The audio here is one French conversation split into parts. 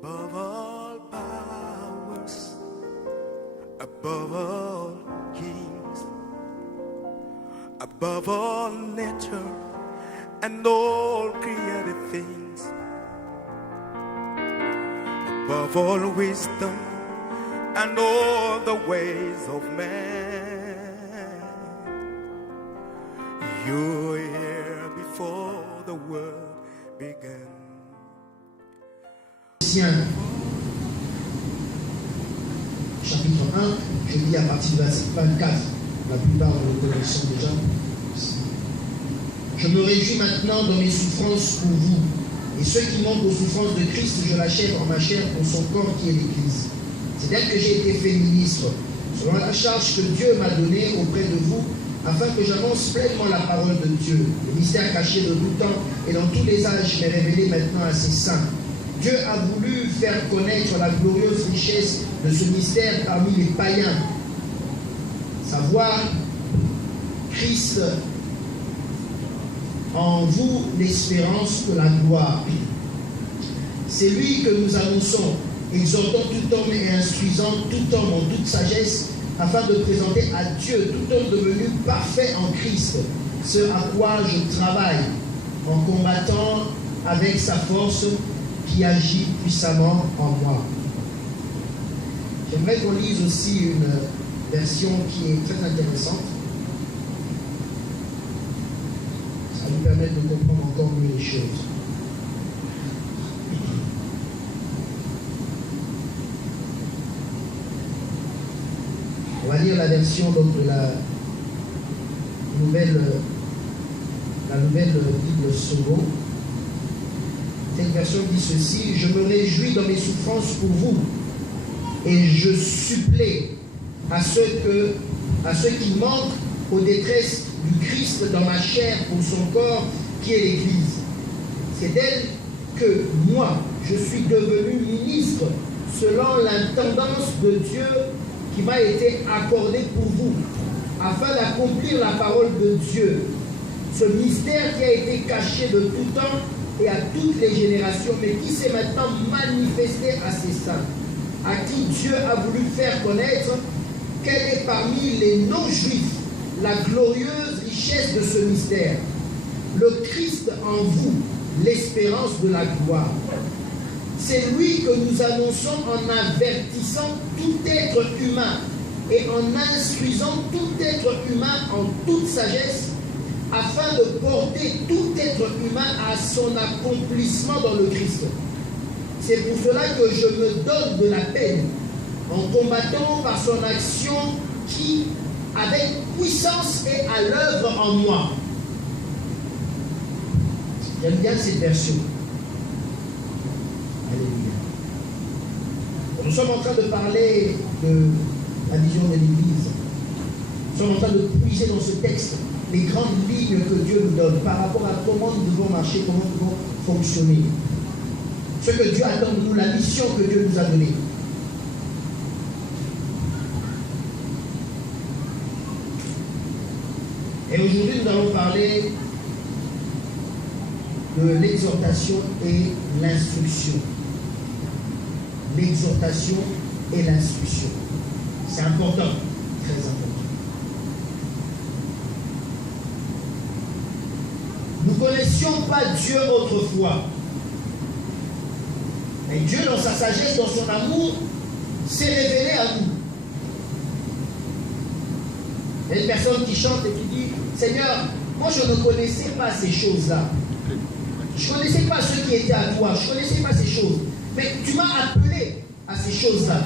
above all powers, above all kings, above all nature and all created things, above all wisdom and all the ways of man. You were here before the world began. Chapitre 1, je lis à partir du verset 24. La plupart de nos connaissons déjà. Je me réjouis maintenant dans mes souffrances pour vous. Et ceux qui manquent aux souffrances de Christ, je l'achève en ma chair pour son corps qui est l'Église. C'est d'elle que j'ai été fait ministre, selon la charge que Dieu m'a donnée auprès de vous, afin que j'annonce pleinement la parole de Dieu. Le mystère caché de tout temps et dans tous les âges m'est révélé maintenant à ses saints. Dieu a voulu faire connaître la glorieuse richesse de ce mystère parmi les païens. Savoir Christ en vous l'espérance de la gloire. C'est lui que nous annonçons, exhortant tout homme et instruisant tout homme en toute sagesse, afin de présenter à Dieu tout homme devenu parfait en Christ, ce à quoi je travaille, en combattant avec sa force qui agit puissamment en moi. J'aimerais qu'on lise aussi une version qui est très intéressante. Ça nous permet de comprendre encore mieux les choses. On va lire la version donc, de la nouvelle Bible Sogo. Cette version dit ceci: je me réjouis dans mes souffrances pour vous, et je supplée à ceux qui manquent aux détresses du Christ dans ma chair pour son corps qui est l'Église. C'est d'elle que moi, je suis devenu ministre selon l'intendance de Dieu qui m'a été accordée pour vous, afin d'accomplir la parole de Dieu. Ce mystère qui a été caché de tout temps et à toutes les générations, mais qui s'est maintenant manifesté à ses saints, à qui Dieu a voulu faire connaître quelle est parmi les non-juifs la glorieuse richesse de ce mystère, le Christ en vous, l'espérance de la gloire. C'est lui que nous annonçons en avertissant tout être humain et en instruisant tout être humain en toute sagesse, afin de porter tout être humain à son accomplissement dans le Christ. C'est pour cela que je me donne de la peine en combattant par son action qui, avec puissance, est à l'œuvre en moi. J'aime bien cette version. Alléluia. Nous sommes en train de parler de la vision de l'Église. Nous sommes en train de puiser dans ce texte les grandes lignes que Dieu nous donne par rapport à comment nous devons marcher, comment nous devons fonctionner. Ce que Dieu attend de nous, la mission que Dieu nous a donnée. Et aujourd'hui, nous allons parler de l'exhortation et l'instruction. L'exhortation et l'instruction. C'est important, très important. Nous ne connaissions pas Dieu autrefois. Mais Dieu, dans sa sagesse, dans son amour, s'est révélé à nous. Il y a une personne qui chante et qui dit: Seigneur, moi je ne connaissais pas ces choses-là. Je ne connaissais pas ceux qui étaient à toi. Je ne connaissais pas ces choses. Mais tu m'as appelé à ces choses-là.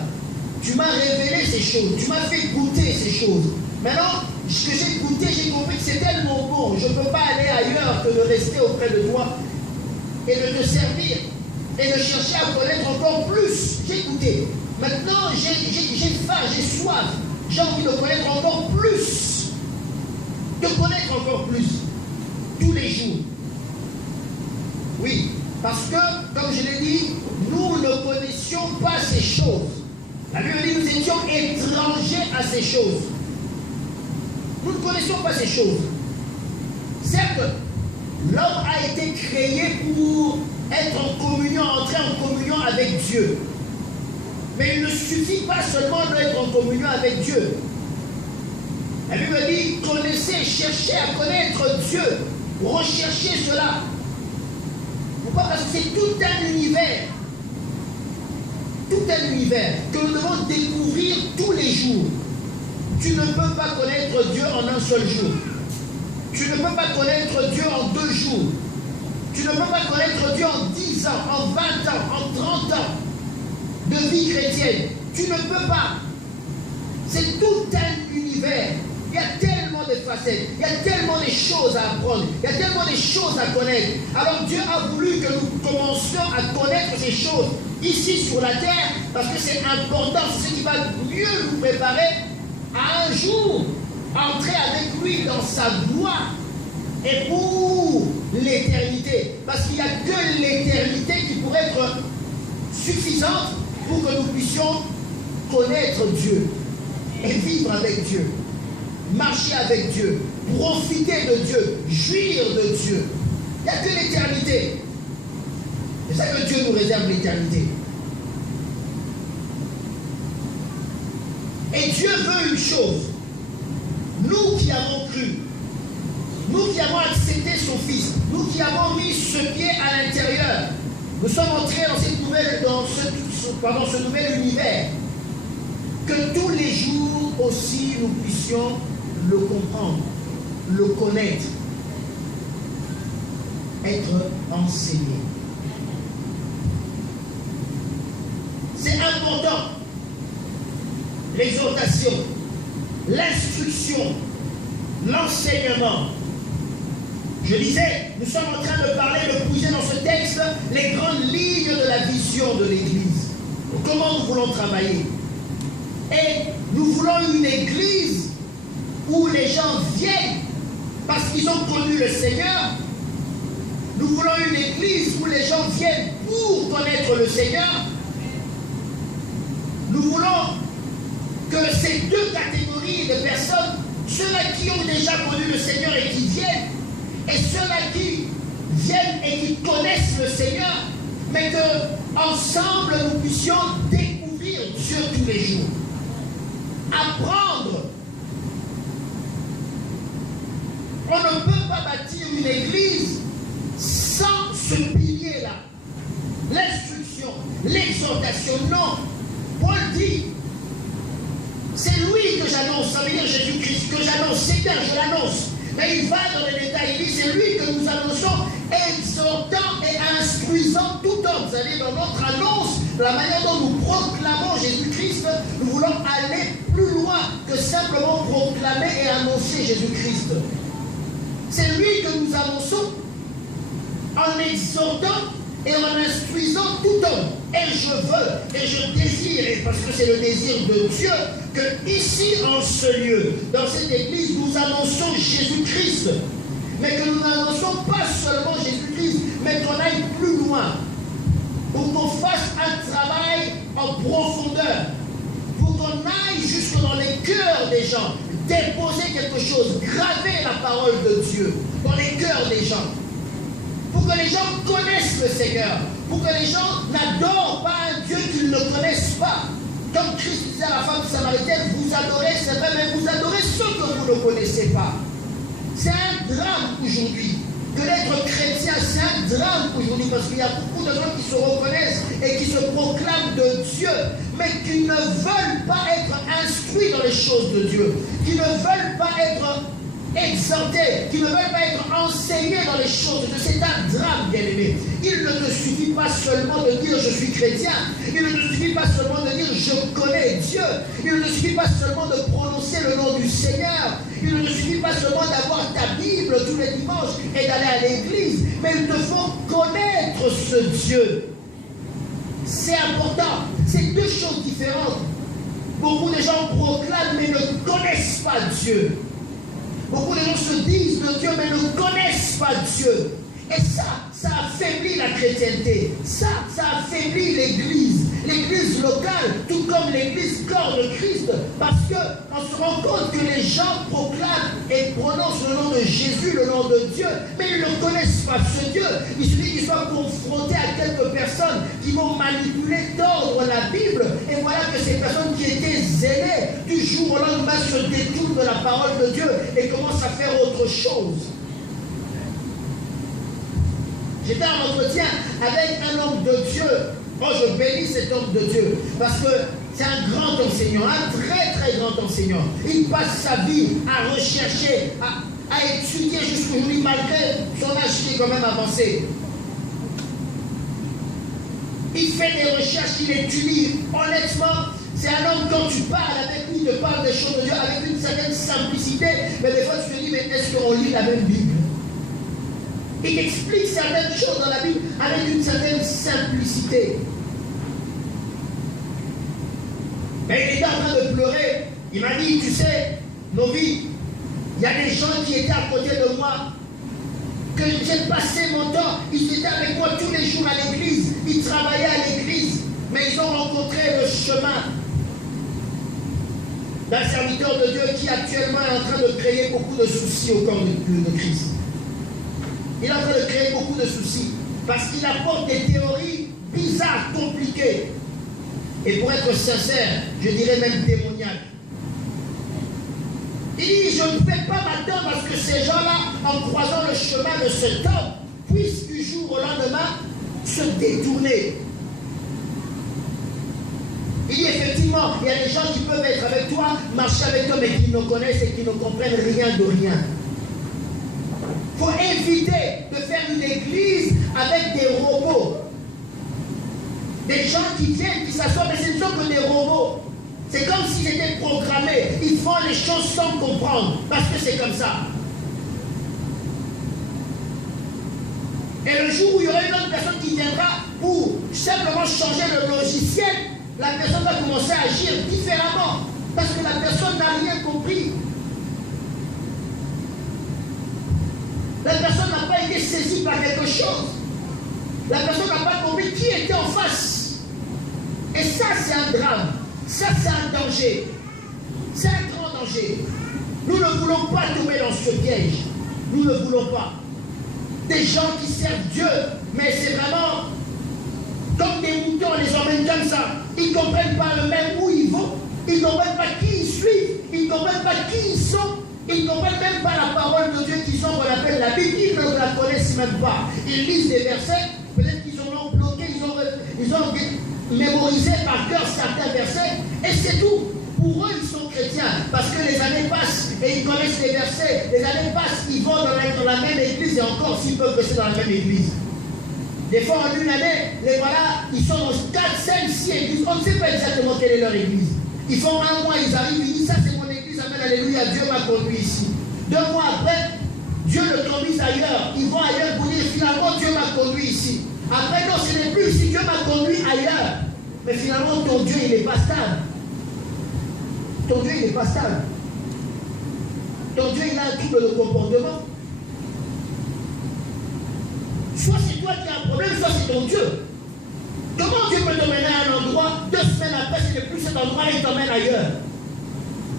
Tu m'as révélé ces choses. Tu m'as fait goûter ces choses. Maintenant, ce que j'ai goûté, j'ai compris que c'est tellement bon. Je ne peux pas aller ailleurs que de rester auprès de toi et de te servir et de chercher à connaître encore plus. J'ai goûté. Maintenant, j'ai faim, j'ai soif. J'ai envie de connaître encore plus. De connaître encore plus. Tous les jours. Oui, parce que, comme je l'ai dit, nous ne connaissions pas ces choses. La Bible dit que nous étions étrangers à ces choses. Nous ne connaissions pas ces choses. Certes, l'homme a été créé pour être en communion, entrer en communion avec avec Dieu. Mais il ne suffit pas seulement d'être en communion avec Dieu. La Bible dit, connaissez, cherchez à connaître Dieu. Recherchez cela. Pourquoi? Parce que c'est tout un univers. Tout un univers que nous devons découvrir tous les jours. Tu ne peux pas connaître Dieu en un seul jour. Tu ne peux pas connaître Dieu en 2 jours. Tu ne peux pas connaître Dieu en 10 ans, en 20 ans, en 30 ans de vie chrétienne. Tu ne peux pas. C'est tout un univers. Il y a tellement de facettes, il y a tellement de choses à apprendre, il y a tellement de choses à connaître. Alors Dieu a voulu que nous commencions à connaître ces choses ici sur la terre, parce que c'est important, c'est ce qui va mieux nous préparer à un jour entrer avec lui dans sa gloire et pour l'éternité. Parce qu'il n'y a que l'éternité qui pourrait être suffisante pour que nous puissions connaître Dieu et vivre avec Dieu. Marcher avec Dieu, profiter de Dieu, jouir de Dieu. Il n'y a que l'éternité. C'est ça que Dieu nous réserve, l'éternité. Et Dieu veut une chose. Nous qui avons cru, nous qui avons accepté son Fils, nous qui avons mis ce pied à l'intérieur, nous sommes entrés dans ce nouvel univers. Que tous les jours aussi nous puissions le comprendre, le connaître, être enseigné. C'est important. L'exhortation, l'instruction, l'enseignement. Je disais, nous sommes en train de parler, de pousser dans ce texte les grandes lignes de la vision de l'Église. Comment nous voulons travailler. Et nous voulons une Église où les gens viennent parce qu'ils ont connu le Seigneur. Nous voulons une Église où les gens viennent pour connaître le Seigneur. Nous voulons que ces 2 catégories de personnes, ceux-là qui ont déjà connu le Seigneur et qui viennent, et ceux-là qui viennent et qui connaissent le Seigneur, mais qu'ensemble nous puissions découvrir Dieu tous les jours. Apprendre. On ne peut pas bâtir une église sans ce pilier-là. L'instruction, l'exhortation. Non. Paul dit, c'est lui que j'annonce, ça veut dire Jésus-Christ, que j'annonce, c'est bien, je l'annonce. Mais il va dans les détails, il dit, c'est lui que nous annonçons, exhortant et instruisant tout homme. C'est-à-dire dans notre annonce, de la manière dont nous proclamons Jésus-Christ, nous voulons aller plus loin que simplement proclamer et annoncer Jésus-Christ. C'est lui que nous annonçons en exhortant et en instruisant tout homme. Et je veux, et je désire, et parce que c'est le désir de Dieu, que ici, en ce lieu, dans cette église, nous annonçons Jésus-Christ. Mais que nous n'annonçons pas seulement Jésus-Christ, mais qu'on aille plus loin. Pour qu'on fasse un travail en profondeur. Pour qu'on aille jusque dans les cœurs des gens. Déposer quelque chose, graver la parole de Dieu dans les cœurs des gens. Pour que les gens connaissent le Seigneur. Pour que les gens n'adorent pas un Dieu qu'ils ne connaissent pas. Comme Christ disait à la femme samaritaine, vous adorez, c'est vrai, mais vous adorez ceux que vous ne connaissez pas. C'est un drame aujourd'hui. Que d'être chrétien, c'est un drame aujourd'hui, parce qu'il y a beaucoup de gens qui se reconnaissent et qui se proclament de Dieu, mais qui ne veulent pas être instruits dans les choses de Dieu, qui ne veulent pas être exhortés, qui ne veulent pas être enseignés dans les choses de Dieu. C'est un drame, bien-aimé. Il ne te suffit pas seulement de dire je suis chrétien, il ne te suffit pas seulement de dire je connais Dieu, il ne te suffit pas seulement de prononcer le nom du Seigneur, il ne te suffit pas seulement d'avoir ta Bible tous les dimanches et d'aller à l'église, mais il te faut connaître ce Dieu. C'est important, c'est 2 choses différentes. Beaucoup de gens proclament mais ne connaissent pas Dieu. Beaucoup de gens se disent de Dieu mais ne connaissent pas Dieu. Et ça affaiblit la chrétienté. Ça affaiblit l'église. l'église locale, tout comme l'église corps de Christ, parce qu'on se rend compte que les gens proclament et prononcent le nom de Jésus, le nom de Dieu, mais ils ne connaissent pas ce Dieu. Il suffit qu'ils soient confrontés à quelques personnes qui vont manipuler, tordre la Bible, et voilà que ces personnes qui étaient zélées, du jour au lendemain se détournent de la parole de Dieu et commencent à faire autre chose. J'étais en entretien avec un homme de Dieu. Oh, je bénis cet homme de Dieu parce que c'est un grand enseignant, un très très grand enseignant. Il passe sa vie à rechercher, à étudier jusqu'aujourd'hui malgré son âge qui est quand même avancé. Il fait des recherches, il étudie. Honnêtement, c'est un homme, quand tu parles avec lui, il te parle des choses de Dieu avec une certaine simplicité. Mais des fois tu te dis, mais est-ce qu'on lit la même Bible? Il explique certaines choses dans la Bible avec une certaine simplicité. Mais il était en train de pleurer. Il m'a dit, tu sais, Novi, il y a des gens qui étaient à côté de moi, que j'ai passé mon temps, ils étaient avec moi tous les jours à l'église, ils travaillaient à l'église, mais ils ont rencontré le chemin d'un serviteur de Dieu qui actuellement est en train de créer beaucoup de soucis au corps de Christ. Il est en train de créer beaucoup de soucis parce qu'il apporte des théories bizarres, compliquées. Et pour être sincère, je dirais même démoniaques. Il dit, je ne peux pas m'attendre à ce que ces gens-là, en croisant le chemin de cet homme, puissent du jour au lendemain se détourner. Il dit effectivement, il y a des gens qui peuvent être avec toi, marcher avec toi, mais qui ne connaissent et qui ne comprennent rien de rien. Il faut éviter de faire une église avec des robots. Des gens qui viennent, qui s'assoient, mais ce ne sont que des robots. C'est comme s'ils étaient programmés. Ils font les choses sans comprendre, parce que c'est comme ça. Et le jour où il y aura une autre personne qui viendra pour simplement changer le logiciel, la personne va commencer à agir différemment, parce que la personne n'a rien compris. La personne n'a pas été saisie par quelque chose. La personne n'a pas compris qui était en face. Et ça, c'est un drame. Ça, c'est un danger. C'est un grand danger. Nous ne voulons pas tomber dans ce piège. Nous ne voulons pas. Des gens qui servent Dieu, mais c'est vraiment comme des moutons, on les emmène comme ça. Ils ne comprennent pas le même où ils vont. Ils ne comprennent pas qui ils suivent. Ils ne comprennent pas qui ils sont. Ils ne comprennent même pas la parole de Dieu qu'ils ont, qu'on appelle la Bible. Ils ne la connaissent même pas. Ils lisent des versets. Peut-être qu'ils ont bloqué, ils ont mémorisé par cœur certains versets. Et c'est tout. Pour eux, ils sont chrétiens. Parce que les années passent et ils connaissent les versets. Les années passent, ils vont dans la même église et encore s'ils peuvent rester dans la même église. Des fois, en une année, les voilà, ils sont dans 4, 5, 6 églises. On ne sait pas exactement quelle est leur église. Ils font un mois, ils arrivent, ils disent ça c'est mon église, amen, alléluia, Dieu m'a conduit ici. 2 mois après, Dieu le conduit ailleurs. Ils vont ailleurs pour dire finalement Dieu m'a conduit ici. Après, non, ce n'est plus ici, Dieu m'a conduit ailleurs. Mais finalement, ton Dieu, il n'est pas stable. Ton Dieu, il n'est pas stable. Ton Dieu, il a un trouble de comportement. Soit c'est toi qui as un problème, soit c'est ton Dieu. Comment Dieu peut t'emmener à un endroit, 2 semaines après, ce n'est plus cet endroit, il t'emmène ailleurs?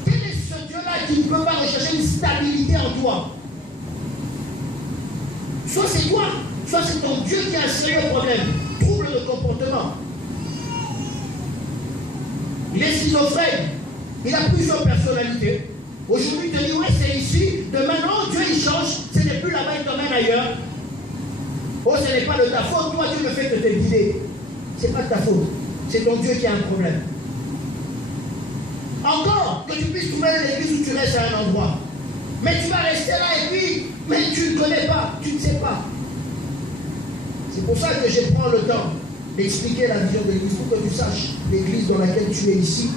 Quel est ce Dieu-là qui ne peut pas rechercher une stabilité en toi? Soit c'est toi, soit c'est ton Dieu qui a un sérieux problème, trouble de comportement. Il est schizophrène, il a plusieurs personnalités. Aujourd'hui, il te dit, ouais, c'est ici, demain, non, Dieu il change, ce n'est plus là-bas, il t'emmène ailleurs. Oh, ce n'est pas de ta faute, toi Dieu le fait de te guider. Ce n'est pas de ta faute, c'est ton Dieu qui a un problème. Encore, que tu puisses trouver l'église où tu restes à un endroit. Mais tu vas rester là et puis, mais tu ne connais pas, tu ne sais pas. C'est pour ça que je prends le temps d'expliquer la vision de l'église, pour que tu saches l'église dans laquelle tu es ici,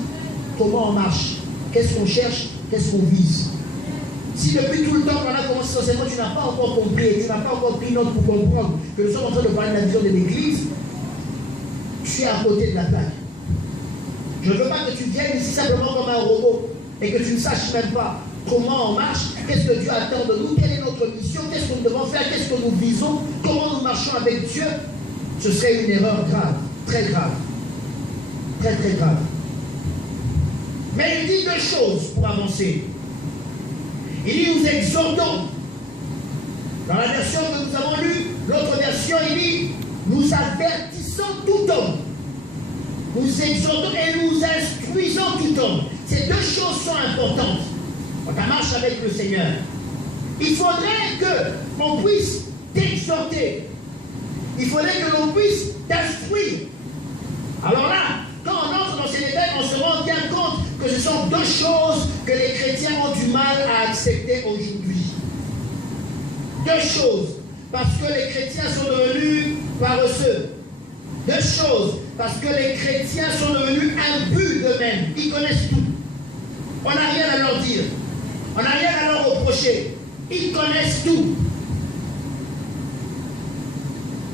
comment on marche, qu'est-ce qu'on cherche, qu'est-ce qu'on vise. Si depuis tout le temps qu'on a commencé l'enseignement, tu n'as pas encore compris et tu n'as pas encore pris note pour comprendre que nous sommes en train de parler de la vision de l'église, tu es à côté de la plaque. Je ne veux pas que tu viennes ici simplement comme un robot et que tu ne saches même pas comment on marche, qu'est-ce que Dieu attend de nous, quelle est notre mission, qu'est-ce que nous devons faire, qu'est-ce que nous visons, comment nous marchons avec Dieu. Ce serait une erreur grave, très grave. Très, très grave. Mais il dit deux choses pour avancer. Il dit, nous exhortons. Dans la version que nous avons lue, l'autre version, il dit, nous avertissons tout homme. Nous exhortons et nous instruisons tout homme. Ces deux choses sont importantes quand on marche avec le Seigneur. Il faudrait que l'on puisse t'exhorter. Il faudrait que l'on puisse t'instruire. Alors là, quand on entre dans ces détails, on se rend bien compte que ce sont deux choses que les chrétiens ont du mal à accepter aujourd'hui. Deux choses. Parce que les chrétiens sont devenus paresseux. Deux choses. Parce que les chrétiens sont devenus imbus d'eux-mêmes. Ils connaissent tout. On n'a rien à leur dire. On n'a rien à leur reprocher. Ils connaissent tout.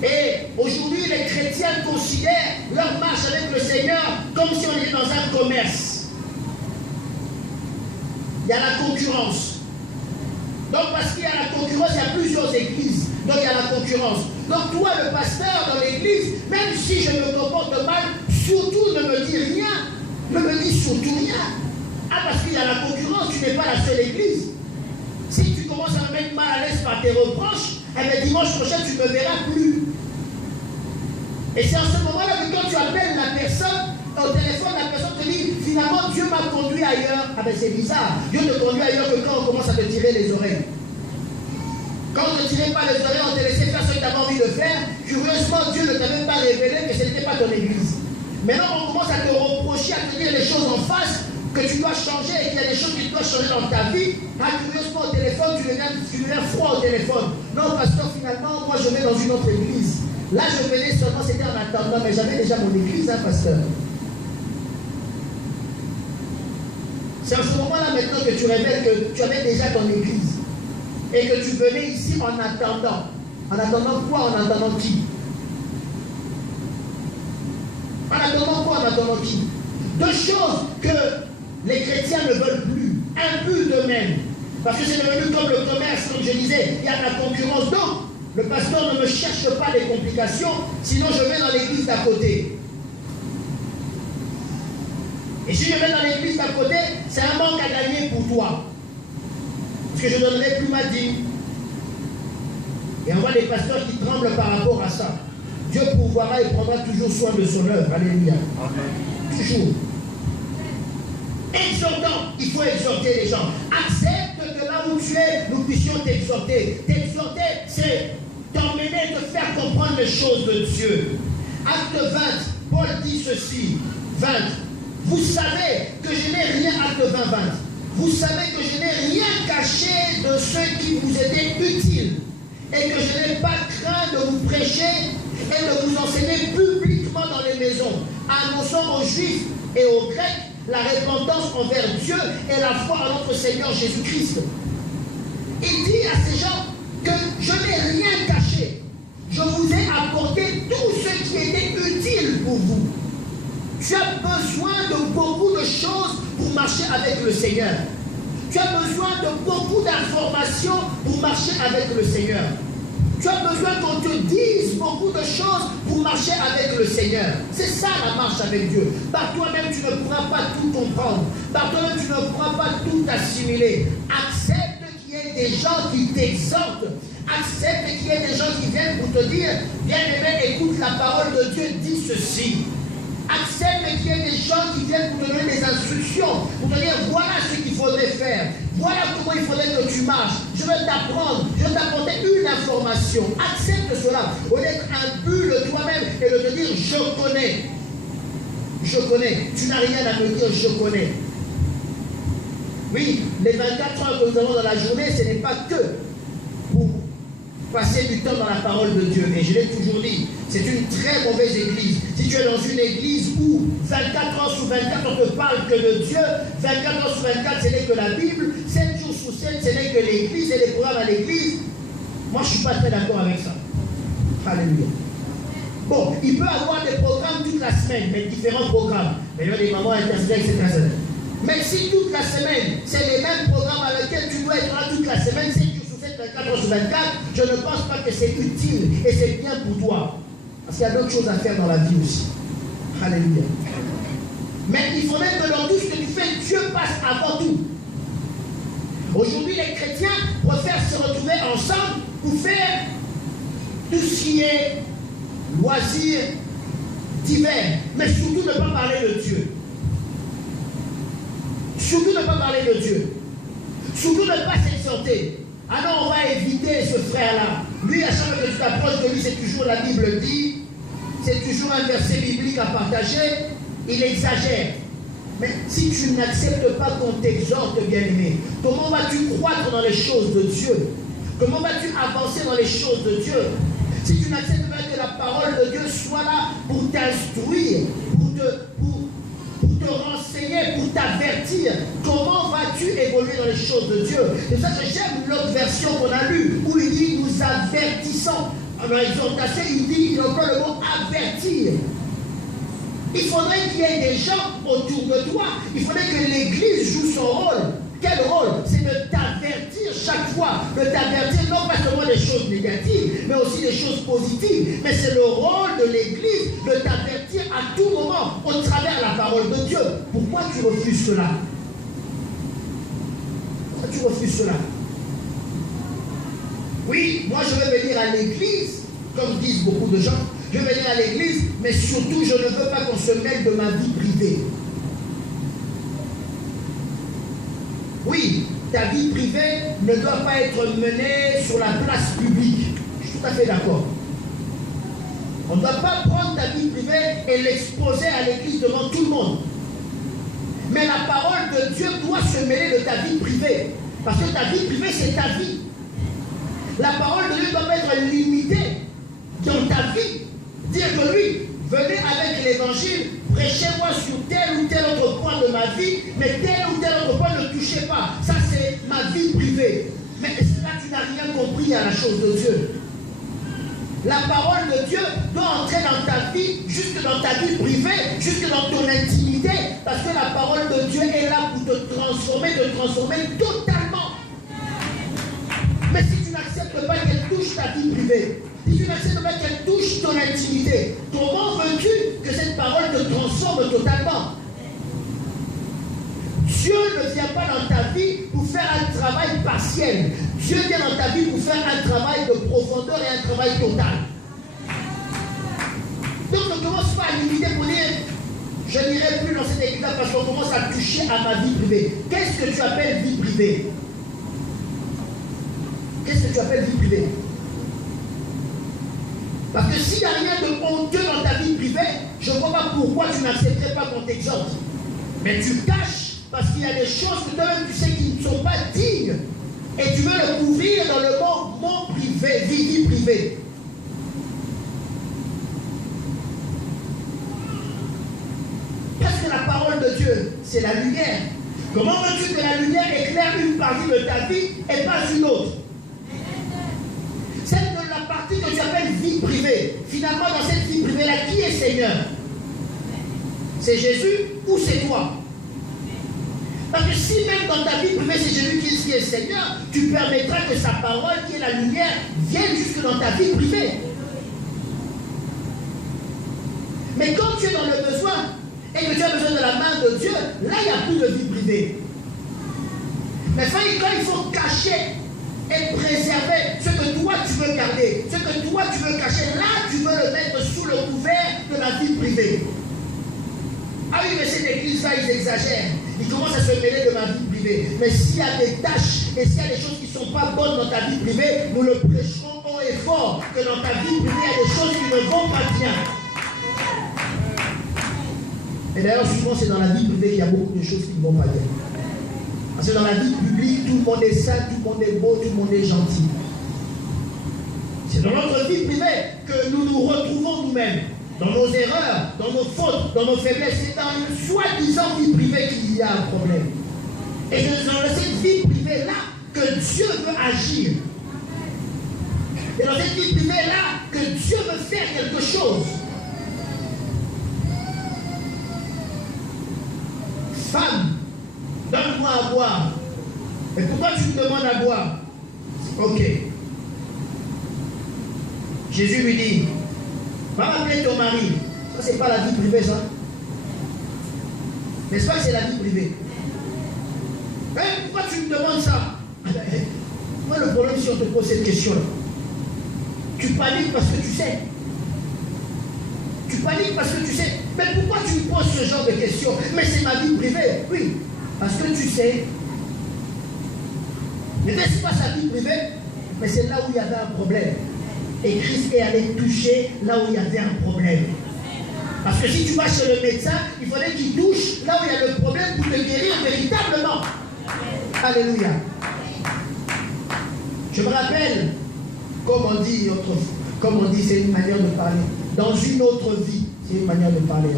Et aujourd'hui, les chrétiens considèrent leur marche avec le Seigneur comme si on était dans un commerce. Il y a la concurrence. Donc, parce qu'il y a la concurrence, il y a plusieurs églises. Donc, il y a la concurrence. Donc, toi, le pasteur dans l'église, même si je me comporte mal, surtout ne me dis rien. Ne me dis surtout rien. Ah, parce qu'il y a la concurrence, tu n'es pas la seule église. Si tu commences à me mettre mal à l'aise par tes reproches, eh bien, dimanche prochain, tu ne me verras plus. Et c'est en ce moment-là que quand tu appelles la personne, au téléphone, la personne te dit, finalement, Dieu m'a conduit ailleurs. Ah ben c'est bizarre. Dieu te conduit ailleurs que quand on commence à te tirer les oreilles. Quand on ne te tirait pas les oreilles, on te laissait faire ce que tu avais envie de faire. Curieusement, Dieu ne t'avait pas révélé que ce n'était pas ton église. Maintenant, on commence à te reprocher, à te dire les choses en face, que tu dois changer et qu'il y a des choses que tu dois changer dans ta vie. Ah, curieusement, au téléphone, tu deviens froid au téléphone. Non, pasteur, finalement, moi, je vais dans une autre église. Là, je venais seulement, c'était en attendant, mais j'avais déjà mon église, hein, pasteur. C'est en ce moment-là maintenant que tu révèles que tu avais déjà ton église. Et que tu venais ici en attendant. En attendant quoi? En attendant qui? En attendant quoi? En attendant qui? Deux choses que les chrétiens ne veulent plus. Imbus d'eux-mêmes. Parce que c'est devenu comme le commerce, comme je disais. Il y a de la concurrence. Donc, le pasteur ne me cherche pas des complications, sinon je vais dans l'église d'à côté. Et si je vais dans l'église d'à côté, c'est un manque à gagner pour toi. Parce que je ne donnerai plus ma dîme. Et on voit des pasteurs qui tremblent par rapport à ça. Dieu pourvoira et prendra toujours soin de son œuvre. Alléluia. Amen. Toujours. Exhortant, il faut exhorter les gens. Accepte que là où tu es, nous puissions t'exhorter. T'exhorter, c'est t'emmener, te faire comprendre les choses de Dieu. Acte 20, Paul dit ceci. 20. Vous savez que je n'ai rien, acte 20, 20. Vous savez que je n'ai rien caché de ce qui vous était utile. Et que je n'ai pas craint de vous prêcher et de vous enseigner publiquement dans les maisons, annonçant aux Juifs et aux Grecs la repentance envers Dieu et la foi en notre Seigneur Jésus-Christ. Il dit à ces gens que je n'ai rien caché. Je vous ai apporté tout ce qui était utile pour vous. Tu as besoin de beaucoup de choses pour marcher avec le Seigneur. Tu as besoin de beaucoup d'informations pour marcher avec le Seigneur. Tu as besoin qu'on te dise beaucoup de choses pour marcher avec le Seigneur. C'est ça la marche avec Dieu. Par toi-même, tu ne pourras pas tout comprendre. Par toi-même, tu ne pourras pas tout assimiler. Accepte qu'il y ait des gens qui t'exhortent. Accepte qu'il y ait des gens qui viennent pour te dire, bien-aimé, écoute la parole de Dieu, dit ceci. Accepte qu'il y ait des gens qui viennent pour te donner des instructions, pour te dire voilà ce qu'il faudrait faire, voilà comment il faudrait que tu marches, je vais t'apprendre, je vais t'apporter une information. Accepte cela, au lieu d'être imbu de toi-même et de te dire je connais. Je connais, tu n'as rien à me dire, je connais. Oui, les 24 heures que nous avons dans la journée, ce n'est pas que pour passer du temps dans la parole de Dieu. Et je l'ai toujours dit, c'est une très mauvaise église. Si tu es dans une église où 24 heures sur 24 on ne parle que de Dieu, 24 heures sur 24 ce n'est que la Bible, 7 jours sur 7 ce n'est que l'église et les programmes à l'église, moi je ne suis pas très d'accord avec ça. Alléluia. Bon, il peut avoir des programmes toute la semaine, mais différents programmes. Mais il y a des moments intersidents, c'est ça. Mais si toute la semaine c'est les mêmes programmes, à lesquels tu dois être là toute la semaine, 7 jours sur 7, 24 heures sur 24, je ne pense pas que c'est utile et c'est bien pour toi. Parce qu'il y a d'autres choses à faire dans la vie aussi. Alléluia. Mais il faudrait que dans tout ce que tu fais, Dieu passe avant tout. Aujourd'hui, les chrétiens préfèrent se retrouver ensemble pour faire tout ce qui est loisirs divers, mais surtout ne pas parler de Dieu. Surtout ne pas parler de Dieu. Surtout ne pas s'exhorter. Alors on va éviter ce frère-là. Lui, à chaque fois que tu t'approches de lui, c'est toujours la Bible dit, c'est toujours un verset biblique à partager, il exagère. Mais si tu n'acceptes pas qu'on t'exhorte, bien-aimé, comment vas-tu croître dans les choses de Dieu? Comment vas-tu avancer dans les choses de Dieu? Si tu n'acceptes pas que la parole de Dieu soit là pour t'instruire, pour te renseigner, pour t'avertir, comment vas-tu évoluer dans les choses de Dieu? Et ça, j'aime l'autre version qu'on a lue, où il dit nous avertissons. Dans l'exhortation, il emploie le mot avertir. Il faudrait qu'il y ait des gens autour de toi. Il faudrait que l'Église joue son rôle. Quel rôle? C'est de t'avertir chaque fois. De t'avertir non pas seulement des choses négatives, mais aussi des choses positives. Mais c'est le rôle de l'Église de t'avertir à tout moment au travers de la parole de Dieu. Pourquoi tu refuses cela? Pourquoi tu refuses cela? Oui, moi je vais venir à l'Église, comme disent beaucoup de gens. Je vais venir à l'église, mais surtout, je ne veux pas qu'on se mêle de ma vie privée. Oui, ta vie privée ne doit pas être menée sur la place publique. Je suis tout à fait d'accord. On ne doit pas prendre ta vie privée et l'exposer à l'église devant tout le monde. Mais la parole de Dieu doit se mêler de ta vie privée. Parce que ta vie privée, c'est ta vie. La parole de Dieu doit pas être limitée dans ta vie. Dire que lui, venez avec l'évangile, prêchez-moi sur tel ou tel autre point de ma vie, mais tel ou tel autre point ne touchez pas. Ça, c'est ma vie privée. Mais là, tu n'as rien compris à la chose de Dieu. La parole de Dieu doit entrer dans ta vie, jusque dans ta vie privée, jusque dans ton intimité, parce que la parole de Dieu est là pour te transformer totalement. Mais si tu n'acceptes pas qu'elle touche ta vie privée, si tu n'acceptes pas qu'elle touche ton intimité, comment veux-tu que cette parole te transforme totalement? Dieu ne vient pas dans ta vie pour faire un travail partiel. Dieu vient dans ta vie pour faire un travail de profondeur et un travail total. Donc ne commence pas à limiter pour dire je n'irai plus dans cette église parce qu'on commence à toucher à ma vie privée. Qu'est-ce que tu appelles vie privée? Qu'est-ce que tu appelles vie privée? Parce que s'il n'y a rien de honteux dans ta vie privée, je ne vois pas pourquoi tu n'accepterais pas qu'on t'exhorte. Mais tu caches parce qu'il y a des choses que toi-même tu sais qui ne sont pas dignes. Et tu veux le couvrir dans le mot mon privé, vie privée. Parce que la parole de Dieu, c'est la lumière. Comment veux-tu que la lumière éclaire une partie de ta vie et pas une autre? Celle de la partie que tu appelles vie privée. Finalement, dans cette vie privée-là, qui est Seigneur? C'est Jésus ou c'est toi? Parce que si même dans ta vie privée, c'est Jésus qui est Seigneur, tu permettras que sa parole, qui est la lumière, vienne jusque dans ta vie privée. Mais quand tu es dans le besoin, et que tu as besoin de la main de Dieu, là, il n'y a plus de vie privée. Mais quand il faut cacher et préserver ce que toi tu veux garder, ce que toi tu veux cacher, là tu veux le mettre sous le couvert de la vie privée. Ah oui, mais cette église-là, ils exagèrent. Ils commencent à se mêler de ma vie privée. Mais s'il y a des tâches et s'il y a des choses qui ne sont pas bonnes dans ta vie privée, nous le prêcherons haut et fort que dans ta vie privée, il y a des choses qui ne vont pas bien. Et d'ailleurs, souvent, c'est dans la vie privée qu'il y a beaucoup de choses qui ne vont pas bien. Parce que dans la vie publique, tout le monde est saint, tout le monde est beau, tout le monde est gentil. C'est dans notre vie privée que nous nous retrouvons nous-mêmes. Dans nos erreurs, dans nos fautes, dans nos faiblesses. C'est dans une soi-disant vie privée qu'il y a un problème. Et c'est dans cette vie privée-là que Dieu veut agir. Et dans cette vie privée-là que Dieu veut faire quelque chose. Femme, donne-moi à boire. Et pourquoi tu me demandes à boire? Ok. Jésus lui dit, va appeler ton mari. Ça, c'est pas la vie privée, ça. N'est-ce pas que c'est la vie privée? Hein? Pourquoi tu me demandes ça? Moi, le problème, si on te pose cette question-là, tu paniques parce que tu sais. Tu paniques parce que tu sais. Mais pourquoi tu me poses ce genre de questions? Mais c'est ma vie privée. Oui, parce que tu sais. Mais n'est-ce pas sa vie privée? Mais c'est là où il y avait un problème. Et Christ est allé toucher là où il y avait un problème. Parce que si tu vas chez le médecin, il fallait qu'il touche là où il y a le problème pour te guérir véritablement. Alléluia. Je me rappelle, comme on dit, c'est une manière de parler. Dans une autre vie, c'est une manière de parler.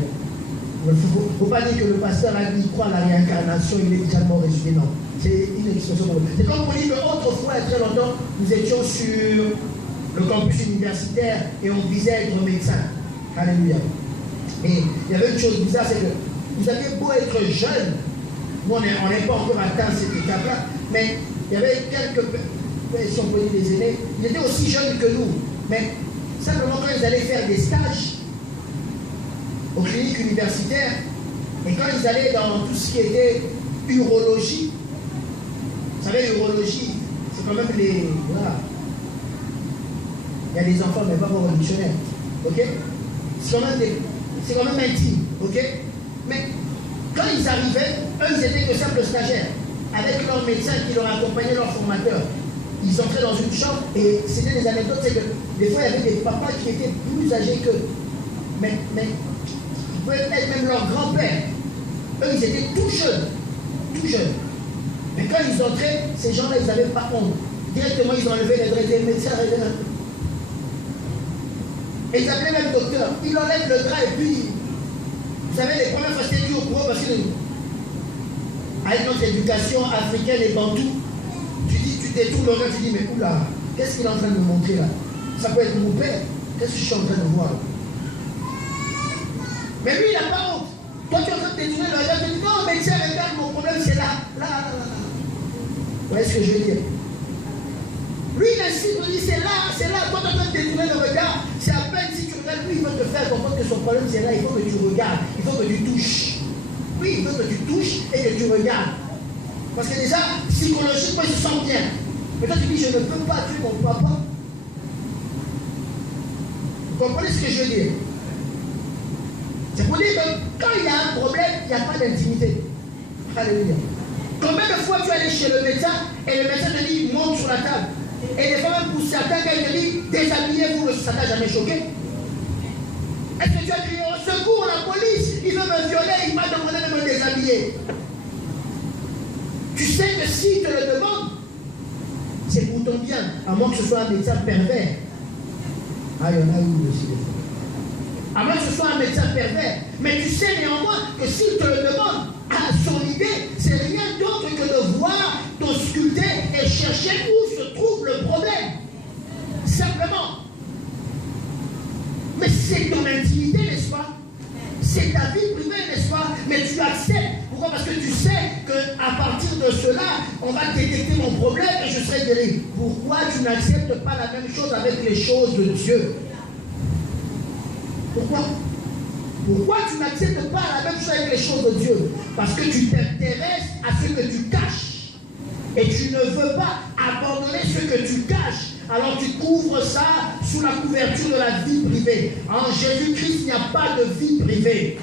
Il ne faut pas dire que le pasteur a dit qu'il croit à la réincarnation, il est déjà mort résumé. Non, c'est une expression. C'est comme on dit qu'autrefois, il y a très longtemps, nous étions sur le campus universitaire et on visait à être médecin. Alléluia. Et il y avait une chose bizarre, c'est que vous aviez beau être jeune, nous on n'est pas encore atteint cette étape-là, mais il y avait quelques, si on peut dire des aînés, ils étaient aussi jeunes que nous, mais simplement quand ils allaient faire des stages aux cliniques universitaires, et quand ils allaient dans tout ce qui était urologie, vous savez, l'urologie, c'est quand même les... Voilà. Il y a des enfants, mais pas révolutionnaires. Ok? C'est quand même intime. Ok? Mais quand ils arrivaient, eux, ils étaient que simples stagiaires, avec leur médecin qui leur accompagnait, leur formateur. Ils entraient dans une chambre, et c'était des anecdotes, c'est que des fois, il y avait des papas qui étaient plus âgés qu'eux. Mais ils pouvaient être même leur grand-père. Eux, ils étaient tout jeunes. Tout jeunes. Mais quand ils entraient, ces gens-là, ils n'avaient pas honte. Directement, ils enlevaient les draps des médecins. Et ils appelaient même docteur. Ils enlèvent le drap et puis, vous savez, les premières fois, c'était dû au courant parce que, avec notre éducation africaine et bantou, tu détournes le regard, tu dis, mais oula, qu'est-ce qu'il est en train de me montrer là? Ça peut être mon père. Qu'est-ce que je suis en train de voir là? Mais lui, il n'a pas honte. Toi, tu es en train de détourner le regard, tu dis, non, mais tiens, regarde, mon problème, c'est là. Vous voyez ce que je veux dire? Lui, il insiste, il dit, c'est là. Toi, tu es en train de détourner le regard. C'est à peine si tu regardes, lui, il veut te faire comprendre que son problème, c'est là. Il faut que tu regardes. Il faut que tu touches. Oui, il veut que tu touches et que tu regardes. Parce que déjà, psychologiquement, il se sent bien. Mais toi, tu dis, je ne peux pas tuer mon papa. Vous comprenez ce que je veux dire? C'est pour dire que quand il y a un problème, il n'y a pas d'intimité. Alléluia. Combien de fois tu es allé chez le médecin et le médecin te dit, monte sur la table. Et des fois, même pour certains, quand il te dit, déshabillez-vous, ça t'a jamais choqué? Est-ce que tu as crié au secours, la police, il veut me violer, il m'a demandé de me déshabiller? Tu sais que s'il te le demande, c'est pour ton bien, à moins que ce soit un médecin pervers. Ah, il y en a eu aussi des fois. À moins que ce soit un médecin pervers. Mais tu sais néanmoins que s'il te le demande, à son idée, c'est rien d'autre que de voir, d'ausculter et chercher où se trouve le problème. Simplement. Mais c'est ton intimité, n'est-ce pas? C'est ta vie privée, n'est-ce pas? Mais tu acceptes. Pourquoi? Parce que tu sais qu'à partir de cela, on va détecter mon problème et je serai guéri. Pourquoi tu n'acceptes pas la même chose avec les choses de Dieu? Pourquoi? Pourquoi tu n'acceptes pas la même chose avec les choses de Dieu? Parce que tu t'intéresses à ce que tu caches. Et tu ne veux pas abandonner ce que tu caches. Alors tu couvres ça sous la couverture de la vie privée. En Jésus-Christ, il n'y a pas de vie privée.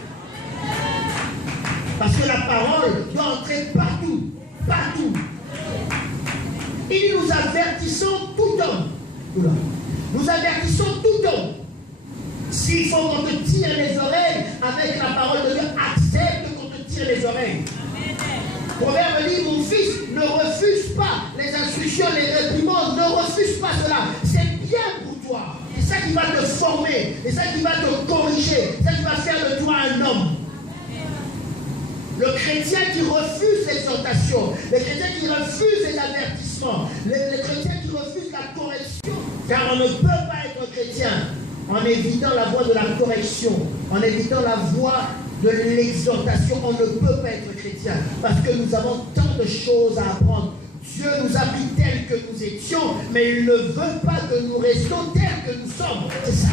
Parce que la parole doit entrer partout. Partout. Il dit, nous avertissons tout homme. Nous avertissons tout homme. S'il faut qu'on te tire les oreilles avec la parole de Dieu, accepte qu'on te tire les oreilles. Proverbe dit, mon fils, ne refuse pas les instructions, les réprimandes, ne refuse pas cela. C'est bien pour toi. C'est ça qui va te former, c'est ça qui va te corriger, c'est ça qui va faire de toi un homme. Le chrétien qui refuse l'exhortation, le chrétien qui refuse les avertissements, le chrétien qui refuse la correction, car on ne peut pas être chrétien en évitant la voie de la correction, en évitant la voie de l'exhortation. On ne peut pas être chrétien parce que nous avons tant de choses à apprendre. Dieu nous a pris tels que nous étions, mais il ne veut pas que nous restions tels que nous sommes. C'est ça.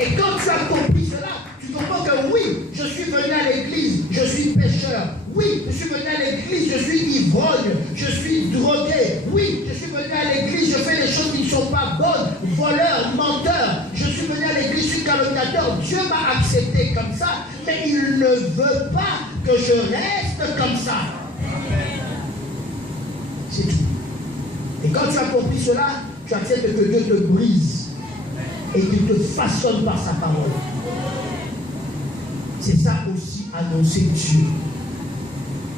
Et quand tu as compris cela, tu comprends que oui, je suis venu à l'église, je suis pécheur, ivrogne, je suis drogué. Oui, je suis venu à l'église, je fais des choses qui ne sont pas bonnes, voleur, menteur. Je suis venu à l'église, je suis calomniateur. Dieu m'a accepté comme ça, mais il ne veut pas que je reste comme ça. C'est tout. Et quand tu as compris cela, tu acceptes que Dieu te brise et qu'il te façonne par sa parole. C'est ça aussi annoncer Dieu.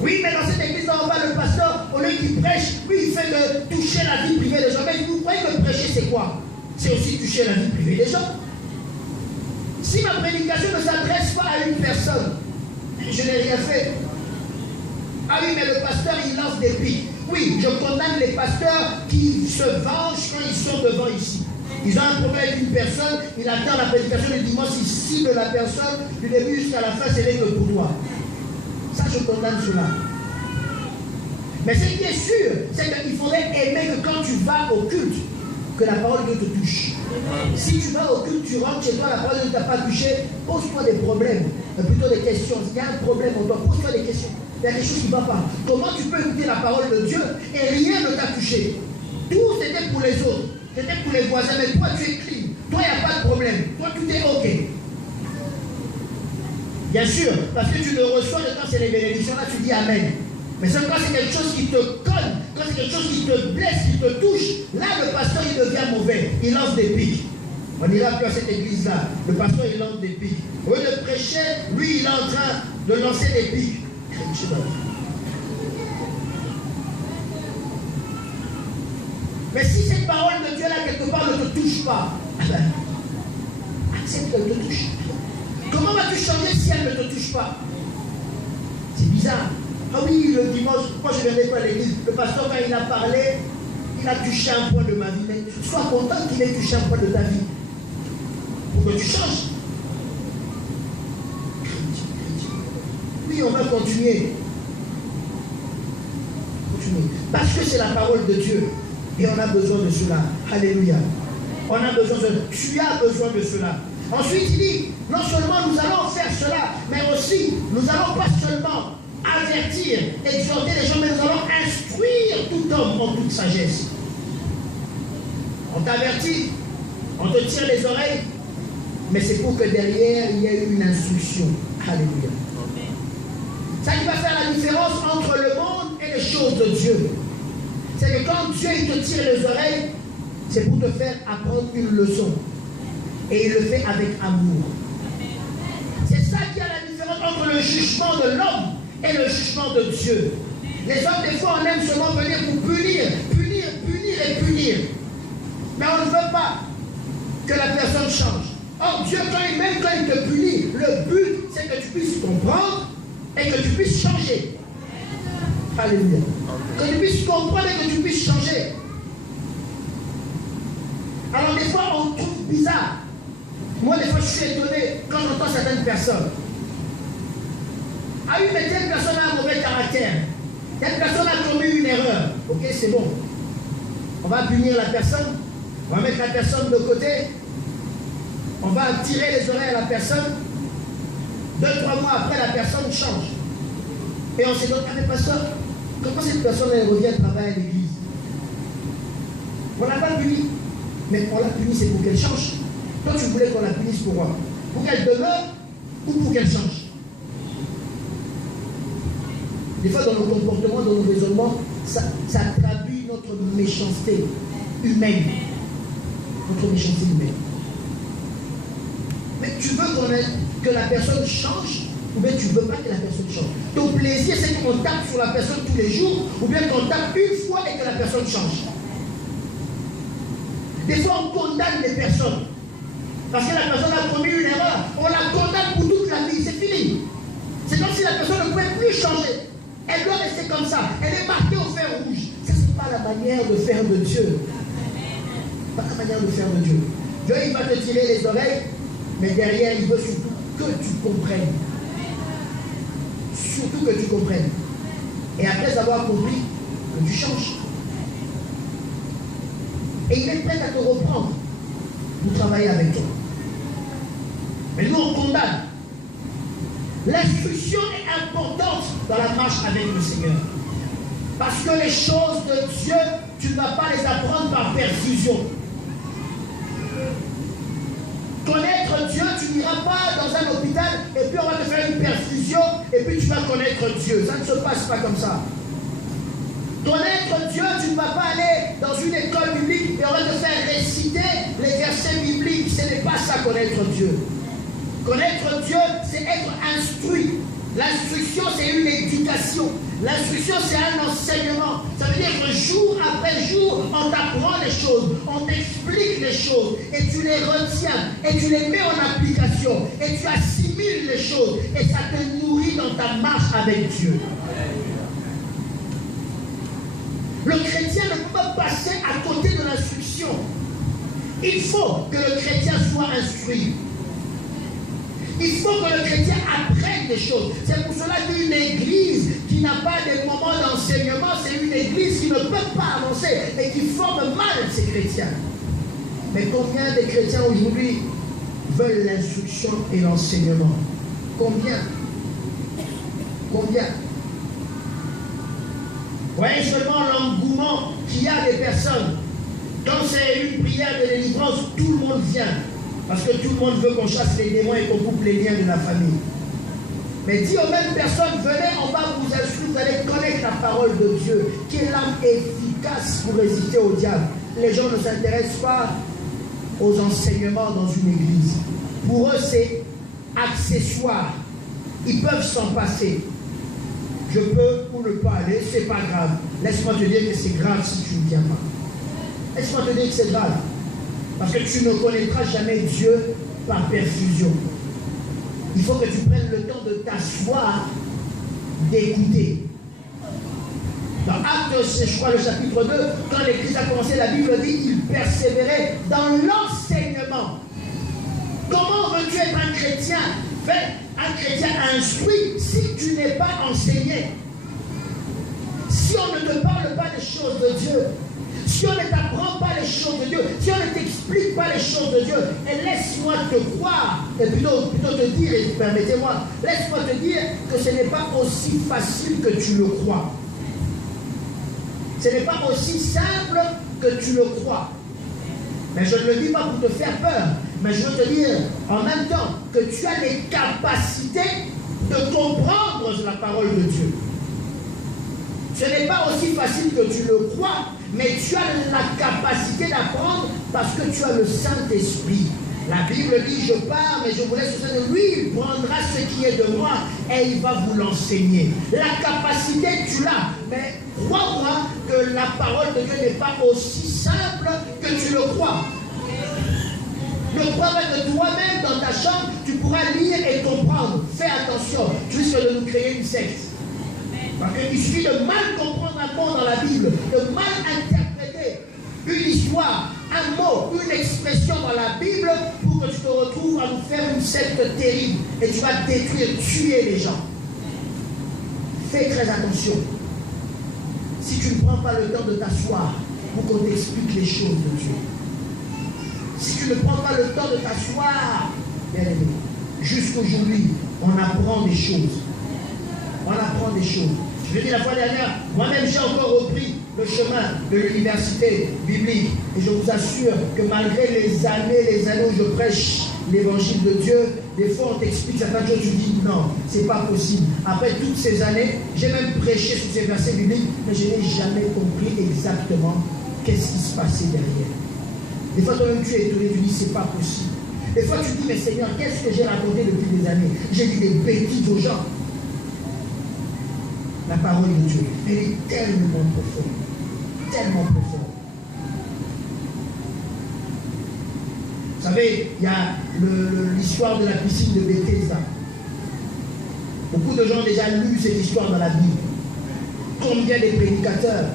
Oui, mais dans cette église, on va le pasteur, au lieu qu'il prêche, oui, il fait de toucher la vie privée des gens. Mais vous croyez que prêcher, c'est quoi? C'est aussi toucher la vie privée des gens. Si ma prédication ne s'adresse pas à une personne, je n'ai rien fait. Ah oui, mais le pasteur, il lance des pics. Oui, je condamne les pasteurs qui se vengent quand ils sont devant ici. Ils ont un problème avec une personne, il attend la prédication du dimanche, il cible la personne, du début jusqu'à la fin, c'est règle pour toi. Ça, je condamne cela. Mais ce qui est sûr, c'est qu'il faudrait aimer que quand tu vas au culte, que la parole de Dieu te touche. Si tu vas au culte, tu rentres chez toi, la parole de Dieu ne t'a pas touché, pose-toi des problèmes, plutôt des questions. S'il y a un problème en toi, pose-toi des questions. Il y a quelque chose qui ne va pas. Comment tu peux écouter la parole de Dieu et rien ne t'a touché? Tout c'était pour les autres. C'était pour les voisins, mais toi tu es clean. Toi, il n'y a pas de problème. Toi, tout est OK. Bien sûr, parce que tu le reçois et quand c'est les bénédictions, là, tu dis Amen. Mais c'est quand c'est quelque chose qui te colle, quand c'est quelque chose qui te blesse, qui te touche, là, le pasteur, il devient mauvais. Il lance des pics. On n'ira plus à cette église-là. Le pasteur, il lance des pics. Au lieu de prêcher, lui, il est en train de lancer des pics. Mais si cette parole de Dieu là quelque part ne te touche pas, accepte qu'elle te touche. Comment vas-tu changer si elle ne te touche pas? C'est bizarre. Ah oui, le dimanche, moi je ne venais pas à l'église, le pasteur quand il a parlé, il a touché un point de ma vie. Mais sois content qu'il ait touché un point de ta vie. Pour que tu changes. Oui, on va continuer. Parce que c'est la parole de Dieu. Et on a besoin de cela. Alléluia. On a besoin de cela. Tu as besoin de cela. Ensuite, il dit, non seulement nous allons faire cela, mais aussi, nous allons pas seulement avertir, exhorter les gens, mais nous allons instruire tout homme en toute sagesse. On t'avertit, on te tire les oreilles, mais c'est pour que derrière, il y ait une instruction. Alléluia. Ça qui va faire la différence entre le monde et les choses de Dieu. C'est que quand Dieu il te tire les oreilles, c'est pour te faire apprendre une leçon. Et il le fait avec amour. C'est ça qui a la différence entre le jugement de l'homme et le jugement de Dieu. Les hommes, des fois, on aime seulement venir pour punir, punir, punir et punir. Mais on ne veut pas que la personne change. Or, Dieu, même quand il te punit, le but, c'est que tu puisses comprendre et que tu puisses changer. Alléluia. Que tu puisses comprendre et que tu puisses changer. Alors des fois, on trouve bizarre. Moi, des fois, je suis étonné quand j'entends certaines personnes. Ah oui, mais telle personne a un mauvais caractère. Telle personne a commis une erreur. Ok, c'est bon. On va punir la personne. On va mettre la personne de côté. On va tirer les oreilles à la personne. 2-3 mois après, la personne change. Et on s'est dit, ah mais pasteur, comment cette personne elle revient travailler à l'église? On l'a pas puni. Mais on l'a puni, c'est pour qu'elle change. Toi, tu voulais qu'on la punisse pour quoi? Pour qu'elle demeure ou pour qu'elle change? Des fois, dans nos comportements, dans nos raisonnements, ça traduit notre méchanceté humaine. Notre méchanceté humaine. Mais tu veux que la personne change ou bien tu ne veux pas que la personne change? Ton plaisir, c'est qu'on tape sur la personne tous les jours ou bien qu'on tape une fois et que la personne change. Des fois, on condamne les personnes. Parce que la personne a commis une erreur. On la condamne pour toute la vie. C'est fini. C'est comme si la personne ne pouvait plus changer. Elle doit rester comme ça. Elle est marquée au fer rouge. Ça, ce n'est pas la manière de faire de Dieu. Pas la manière de faire de Dieu. Dieu, il va te tirer les oreilles, mais derrière, il veut surtout que tu comprennes. Surtout que tu comprennes. Et après avoir compris, que tu changes. Et il est prêt à te reprendre pour travailler avec toi. Mais nous, on condamne. L'instruction est importante dans la marche avec le Seigneur. Parce que les choses de Dieu, tu ne vas pas les apprendre par perfusion. Connaître Dieu, tu n'iras pas dans un hôpital et puis on va te faire une perfusion et puis tu vas connaître Dieu. Ça ne se passe pas comme ça. Connaître Dieu, tu ne vas pas aller dans une école biblique et on va te faire réciter les versets bibliques. Ce n'est pas ça, connaître Dieu. Connaître Dieu, c'est être instruit. L'instruction, c'est une éducation. L'instruction, c'est un enseignement. Ça veut dire que jour après jour, on t'apprend les choses, on t'explique les choses, et tu les retiens, et tu les mets en application, et tu assimiles les choses, et ça te nourrit dans ta marche avec Dieu. Le chrétien ne peut pas passer à côté de l'instruction. Il faut que le chrétien soit instruit. Il faut que le chrétien apprenne des choses. C'est pour cela qu'une église qui n'a pas de moments d'enseignement, c'est une église qui ne peut pas avancer et qui forme mal ses chrétiens. Mais combien de chrétiens aujourd'hui veulent l'instruction et l'enseignement? Combien? Combien? Voyez seulement l'engouement qu'il y a des personnes. Quand c'est une prière de délivrance, tout le monde vient. Parce que tout le monde veut qu'on chasse les démons et qu'on coupe les liens de la famille. Mais dis aux mêmes personnes, venez, on va vous instruire, vous allez connaître la parole de Dieu, qui est l'arme efficace pour résister au diable. Les gens ne s'intéressent pas aux enseignements dans une église. Pour eux, c'est accessoire. Ils peuvent s'en passer. Je peux ou ne pas aller, c'est pas grave. Laisse-moi te dire que c'est grave si tu ne viens pas. Laisse-moi te dire que c'est grave. Parce que tu ne connaîtras jamais Dieu par perfusion. Il faut que tu prennes le temps de t'asseoir, d'écouter. Dans Actes, je crois, le chapitre 2, quand l'Église a commencé, la Bible dit qu'il persévérait dans l'enseignement. Comment veux-tu être un chrétien fait, un chrétien instruit, si tu n'es pas enseigné? Si on ne te parle pas des choses de Dieu, si on ne t'apprend pas les choses de Dieu, si on ne t'explique pas les choses de Dieu, et laisse-moi te croire, et plutôt te dire, et permettez-moi, laisse-moi te dire que ce n'est pas aussi facile que tu le crois. Ce n'est pas aussi simple que tu le crois. Mais je ne le dis pas pour te faire peur, mais je veux te dire en même temps que tu as les capacités de comprendre la parole de Dieu. Ce n'est pas aussi facile que tu le crois, mais tu as la capacité d'apprendre parce que tu as le Saint-Esprit. La Bible dit, je pars, mais je vous laisse de lui, il prendra ce qui est de moi et il va vous l'enseigner. La capacité, tu l'as, mais crois-moi que la parole de Dieu n'est pas aussi simple que tu le crois. Ne crois pas que toi-même, dans ta chambre, tu pourras lire et comprendre. Fais attention, tu risques de nous créer une secte. Parce qu'il suffit de mal comprendre un mot dans la Bible, de mal interpréter une histoire, un mot, une expression dans la Bible pour que tu te retrouves à nous faire une secte terrible et tu vas détruire, tuer les gens. Fais très attention. Si tu ne prends pas le temps de t'asseoir pour qu'on t'explique les choses de Dieu, si tu ne prends pas le temps de t'asseoir, bien aimé, jusqu'aujourd'hui, on apprend des choses. On apprend des choses. Je l'ai dit la fois dernière, moi-même j'ai encore repris le chemin de l'université biblique. Et je vous assure que malgré les années où je prêche l'évangile de Dieu, des fois on t'explique certaines choses, tu dis non, c'est pas possible. Après toutes ces années, j'ai même prêché sur ces versets bibliques, mais je n'ai jamais compris exactement qu'est-ce qui se passait derrière. Des fois toi-même tu es étonné, tu dis c'est pas possible. Des fois tu dis mais Seigneur, qu'est-ce que j'ai raconté depuis des années? J'ai dit des bêtises aux gens. La parole de Dieu, elle est tellement profonde. Tellement profonde. Vous savez, il y a l'histoire de la piscine de Bethesda. Beaucoup de gens ont déjà lu cette histoire dans la Bible. Combien de prédicateurs,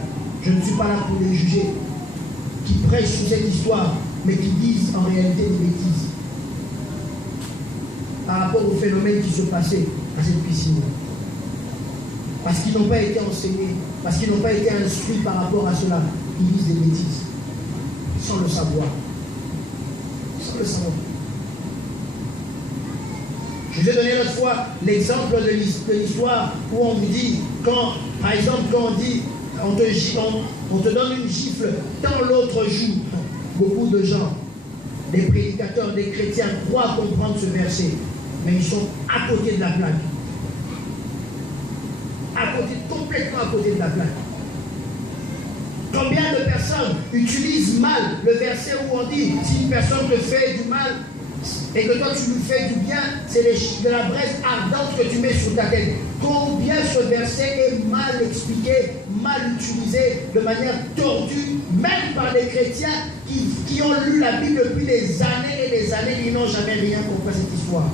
je ne suis pas là pour les juger, qui prêchent sur cette histoire, mais qui disent en réalité des bêtises par rapport au phénomène qui se passait à cette piscine. Parce qu'ils n'ont pas été enseignés, parce qu'ils n'ont pas été instruits par rapport à cela. Ils disent des bêtises, sans le savoir. Sans le savoir. Je vous ai donné l'autre fois l'exemple de l'histoire où on vous dit, par exemple, quand on dit on te donne une gifle dans l'autre joue. Beaucoup de gens, des prédicateurs, des chrétiens croient comprendre ce verset, mais ils sont à côté de la plaque. Complètement à côté de la plaque. Combien de personnes utilisent mal le verset où on dit si une personne te fait du mal et que toi tu lui fais du bien, c'est de la braise ardente que tu mets sur ta tête. Combien ce verset est mal expliqué, mal utilisé, de manière tordue, même par les chrétiens qui ont lu la Bible depuis des années et des années, ils n'ont jamais rien compris à cette histoire.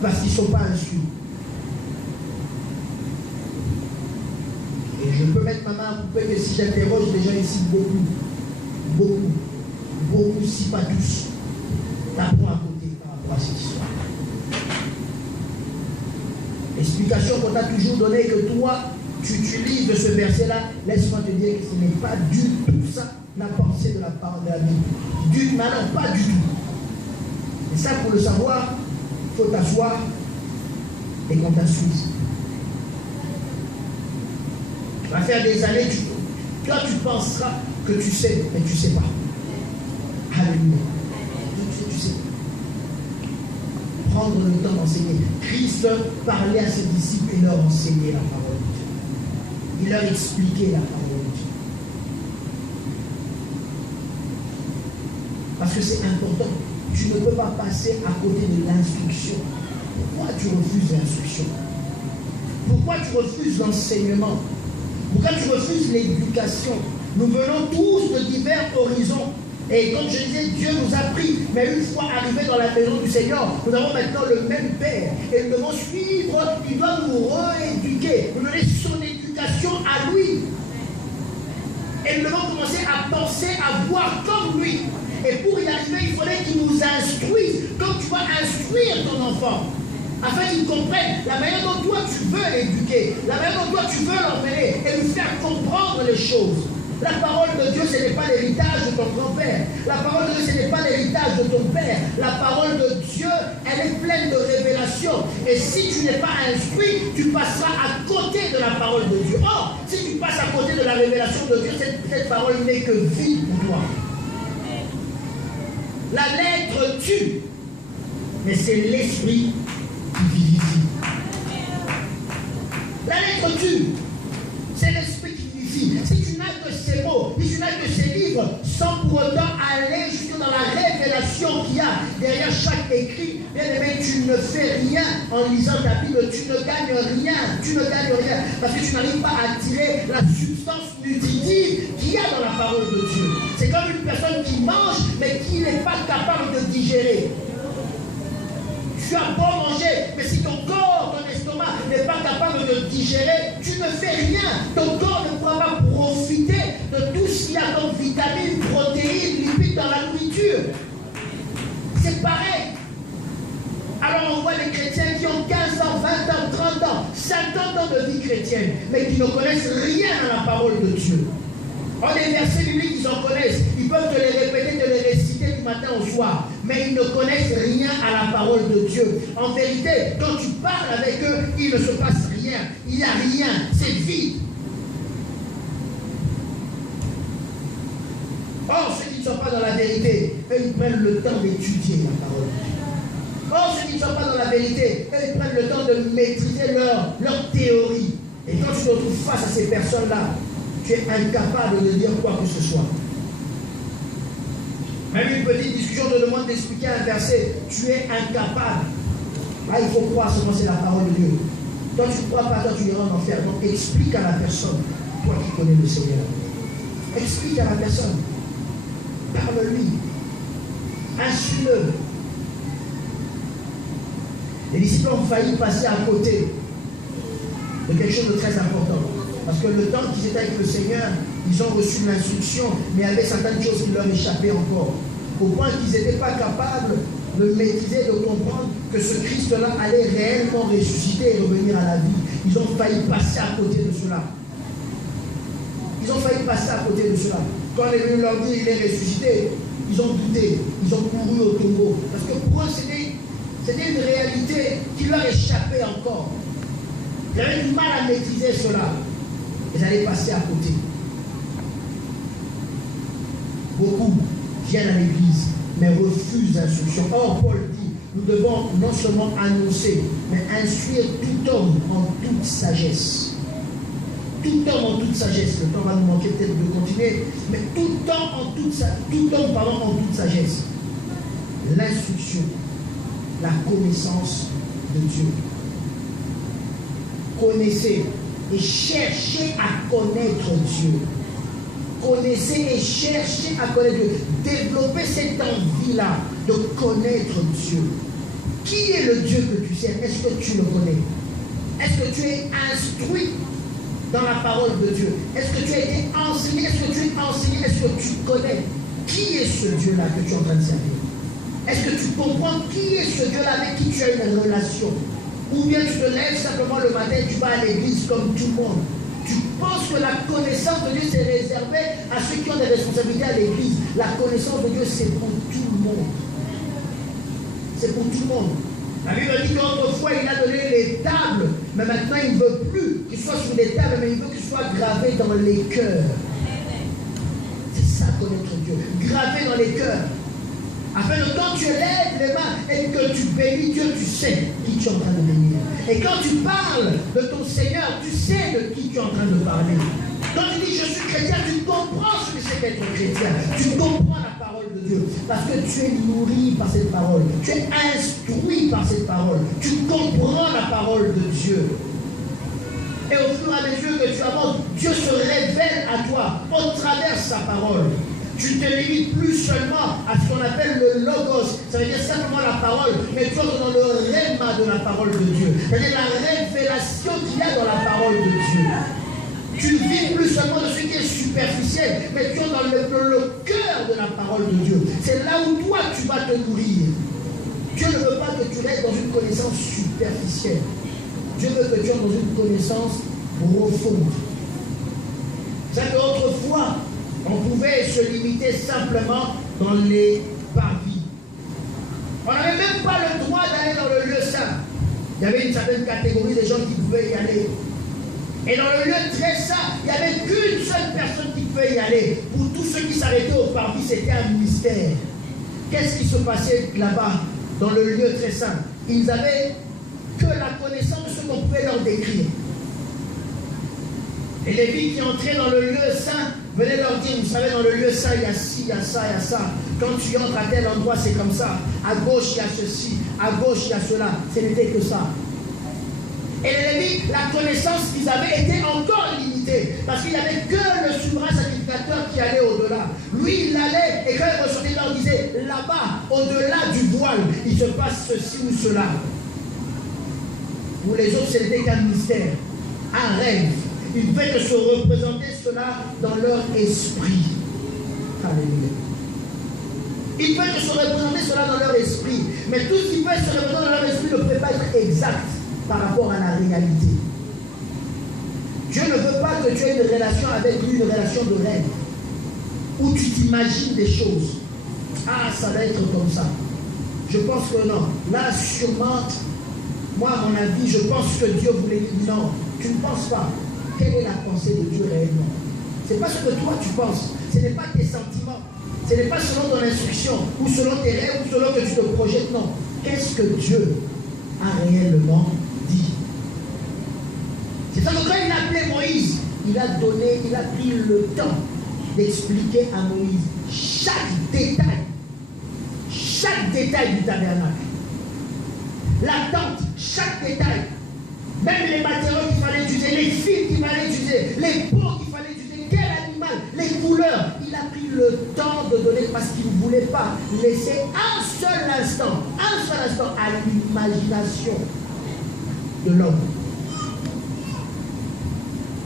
Parce qu'ils ne sont pas instruits. Et je peux mettre ma main à couper que si j'interroge les gens ici, beaucoup, si pas tous, t'apprends à côté par rapport à cette histoire. L'explication qu'on t'a toujours donnée, que toi, tu utilises de ce verset-là, laisse-moi te dire que ce n'est pas du tout ça, la pensée de la parole de la Bible. Non, pas du tout. Et ça, pour le savoir, il faut t'asseoir et qu'on t'instruise. Tu vas faire des années, toi tu penseras que tu sais, mais tu ne sais pas. Alléluia. Tu sais. Prendre le temps d'enseigner. Christ parlait à ses disciples et leur enseignait la parole de Dieu. Il leur expliquait la parole de Dieu. Parce que c'est important. Tu ne peux pas passer à côté de l'instruction. Pourquoi tu refuses l'instruction? Pourquoi tu refuses l'enseignement? Pourquoi tu refuses l'éducation? Nous venons tous de divers horizons. Et comme je disais, Dieu nous a pris. Mais une fois arrivés dans la maison du Seigneur, nous avons maintenant le même Père. Et nous devons suivre, il doit nous rééduquer, nous donner son éducation à lui. Et nous devons commencer à penser, à voir comme lui. Et pour y arriver, il faudrait qu'il nous instruise, comme tu vas instruire ton enfant. Afin qu'il comprenne la manière dont toi tu veux l'éduquer, la manière dont toi tu veux l'emmener et lui faire comprendre les choses. La parole de Dieu, ce n'est pas l'héritage de ton grand-père. La parole de Dieu, ce n'est pas l'héritage de ton père. La parole de Dieu, elle est pleine de révélations. Et si tu n'es pas instruit, tu passeras à côté de la parole de Dieu. Or, si tu passes à côté de la révélation de Dieu, cette parole n'est que vide pour toi. La lettre tue, mais c'est l'esprit qui vivifie. La lettre tue, c'est l'esprit qui vivifie. Si tu n'as que ces mots, si tu n'as que ces livres, sans pour autant aller jusque dans la révélation qu'il y a derrière chaque écrit, bien aimé, tu ne fais rien en lisant ta Bible, tu ne gagnes rien, parce que tu n'arrives pas à tirer la substance nutritive qu'il y a dans la parole de Dieu. C'est comme une personne qui mange, mais qui n'est pas capable de digérer. Tu as beau manger, mais si ton corps, ton estomac n'est pas capable de digérer, tu ne fais rien. Ton corps ne pourra pas profiter de tout ce qu'il y a comme vitamines, protéines, lipides dans la nourriture. C'est pareil. Alors on voit des chrétiens qui ont 15 ans, 20 ans, 30 ans, 50 ans de vie chrétienne, mais qui ne connaissent rien à la parole de Dieu. En des versets bibliques, ils en connaissent. Ils peuvent te les répéter, te les réciter du matin au soir. Mais ils ne connaissent rien à la parole de Dieu. En vérité, quand tu parles avec eux, il ne se passe rien. Il n'y a rien. C'est vide. Or, ceux qui ne sont pas dans la vérité, eux, ils prennent le temps d'étudier la parole de Dieu. Or, ceux qui ne sont pas dans la vérité, eux, ils prennent le temps de maîtriser leur théorie. Et quand tu te retrouves face à ces personnes-là, tu es incapable de dire quoi que ce soit. Même une petite discussion te demande d'expliquer un verset, tu es incapable. Là, il faut croire seulement c'est la parole de Dieu. Toi, tu ne crois pas, toi, tu iras en enfer. Donc, explique à la personne, toi qui connais le Seigneur. Explique à la personne. Parle-lui. Insulte-le. Les disciples ont failli passer à côté de quelque chose de très important. Parce que le temps qu'ils étaient avec le Seigneur, ils ont reçu l'instruction, mais il y avait certaines choses qui leur échappaient encore. Au point qu'ils n'étaient pas capables de maîtriser, de comprendre que ce Christ-là allait réellement ressusciter et revenir à la vie. Ils ont failli passer à côté de cela. Ils ont failli passer à côté de cela. Quand on est venu leur dire qu'il est ressuscité, ils ont douté, ils ont couru au tombeau. Parce que pour eux, c'était une réalité qui leur échappait encore. Ils avaient du mal à maîtriser cela. Vous allez passer à côté. Beaucoup viennent à l'église, mais refusent l'instruction. Or, Paul dit, nous devons non seulement annoncer, mais instruire tout homme en toute sagesse. Tout homme en toute sagesse. Le temps va nous manquer peut-être de continuer, mais tout homme en toute sagesse. L'instruction, la connaissance de Dieu. Connaissez et cherchez à connaître Dieu. Connaissez et cherchez à connaître Dieu. Développez cette envie-là de connaître Dieu. Qui est le Dieu que tu sers? Est-ce que tu le connais? Est-ce que tu es instruit dans la parole de Dieu? Est-ce que tu as été enseigné? Est-ce que tu es enseigné? Est-ce que tu connais? Qui est ce Dieu-là que tu es en train de servir? Est-ce que tu comprends qui est ce Dieu-là avec qui tu as une relation? Ou bien tu te lèves simplement le matin et tu vas à l'église comme tout le monde? Tu penses que la connaissance de Dieu c'est réservé à ceux qui ont des responsabilités à l'église? La connaissance de Dieu c'est pour tout le monde. C'est pour tout le monde. La Bible dit qu'autrefois il a donné les tables, mais maintenant il ne veut plus qu'ils soient sur des tables, mais il veut qu'ils soient gravés dans les cœurs. C'est ça connaître Dieu, gravé dans les cœurs. Afin que quand tu lèves les mains et que tu bénis Dieu, tu sais qui tu es en train de bénir. Et quand tu parles de ton Seigneur, tu sais de qui tu es en train de parler. Quand tu dis je suis chrétien, tu comprends ce que c'est qu'être chrétien. Tu comprends la parole de Dieu. Parce que tu es nourri par cette parole. Tu es instruit par cette parole. Tu comprends la parole de Dieu. Et au fur et à mesure que tu avances, Dieu se révèle à toi au travers de sa parole. Tu ne te limites plus seulement à ce qu'on appelle le logos, ça veut dire simplement la parole, mais tu entres dans le rhéma de la parole de Dieu, c'est-à-dire la révélation qu'il y a dans la parole de Dieu. Tu ne vis plus seulement de ce qui est superficiel, mais tu entres dans le cœur de la parole de Dieu. C'est là où toi tu vas te nourrir. Dieu ne veut pas que tu restes dans une connaissance superficielle. Dieu veut que tu entres dans une connaissance profonde. C'est qu'autrefois, on pouvait se limiter simplement dans les parvis. On n'avait même pas le droit d'aller dans le lieu saint. Il y avait une certaine catégorie de gens qui pouvaient y aller. Et dans le lieu très saint, il n'y avait qu'une seule personne qui pouvait y aller. Pour tous ceux qui s'arrêtaient au parvis, c'était un mystère. Qu'est-ce qui se passait là-bas, dans le lieu très saint? Ils n'avaient que la connaissance de ce qu'on pouvait leur décrire. Et les filles qui entraient dans le lieu saint venaient leur dire, vous savez, dans le lieu saint, il y a ci, il y a ça, il y a ça. Quand tu entres à tel endroit, c'est comme ça. À gauche, il y a ceci. À gauche, il y a cela. Ce n'était que ça. Et les Lévites, la connaissance qu'ils avaient était encore limitée. Parce qu'il n'y avait que le souverain sacrificateur qui allait au-delà. Lui, il allait, et quand il ressortait, il leur disait, là-bas, au-delà du voile, il se passe ceci ou cela. Pour les autres, ce n'était qu'un mystère, un rêve. Il fait que se représenter cela dans leur esprit. Alléluia. Il fait que se représenter cela dans leur esprit. Mais tout ce qui peut se représenter dans leur esprit ne peut pas être exact par rapport à la réalité. Dieu ne veut pas que tu aies une relation avec lui, une relation de rêve, où tu t'imagines des choses. Ah, ça va être comme ça. Je pense que non. Là, sûrement, moi, à mon avis, je pense que Dieu voulait dire non. Tu ne penses pas. Quelle est la pensée de Dieu réellement? Ce n'est pas ce que toi tu penses. Ce n'est pas tes sentiments. Ce n'est pas selon ton instruction, ou selon tes rêves, ou selon que tu te projettes. Non. Qu'est-ce que Dieu a réellement dit? C'est ça que quand il a appelé Moïse, il a pris le temps d'expliquer à Moïse chaque détail du tabernacle. La tente, chaque détail. Même les matériaux qu'il fallait utiliser, les fils qu'il fallait utiliser, les pots qu'il fallait utiliser, quel animal, les couleurs. Il a pris le temps de donner parce qu'il ne voulait pas laisser un seul instant à l'imagination de l'homme.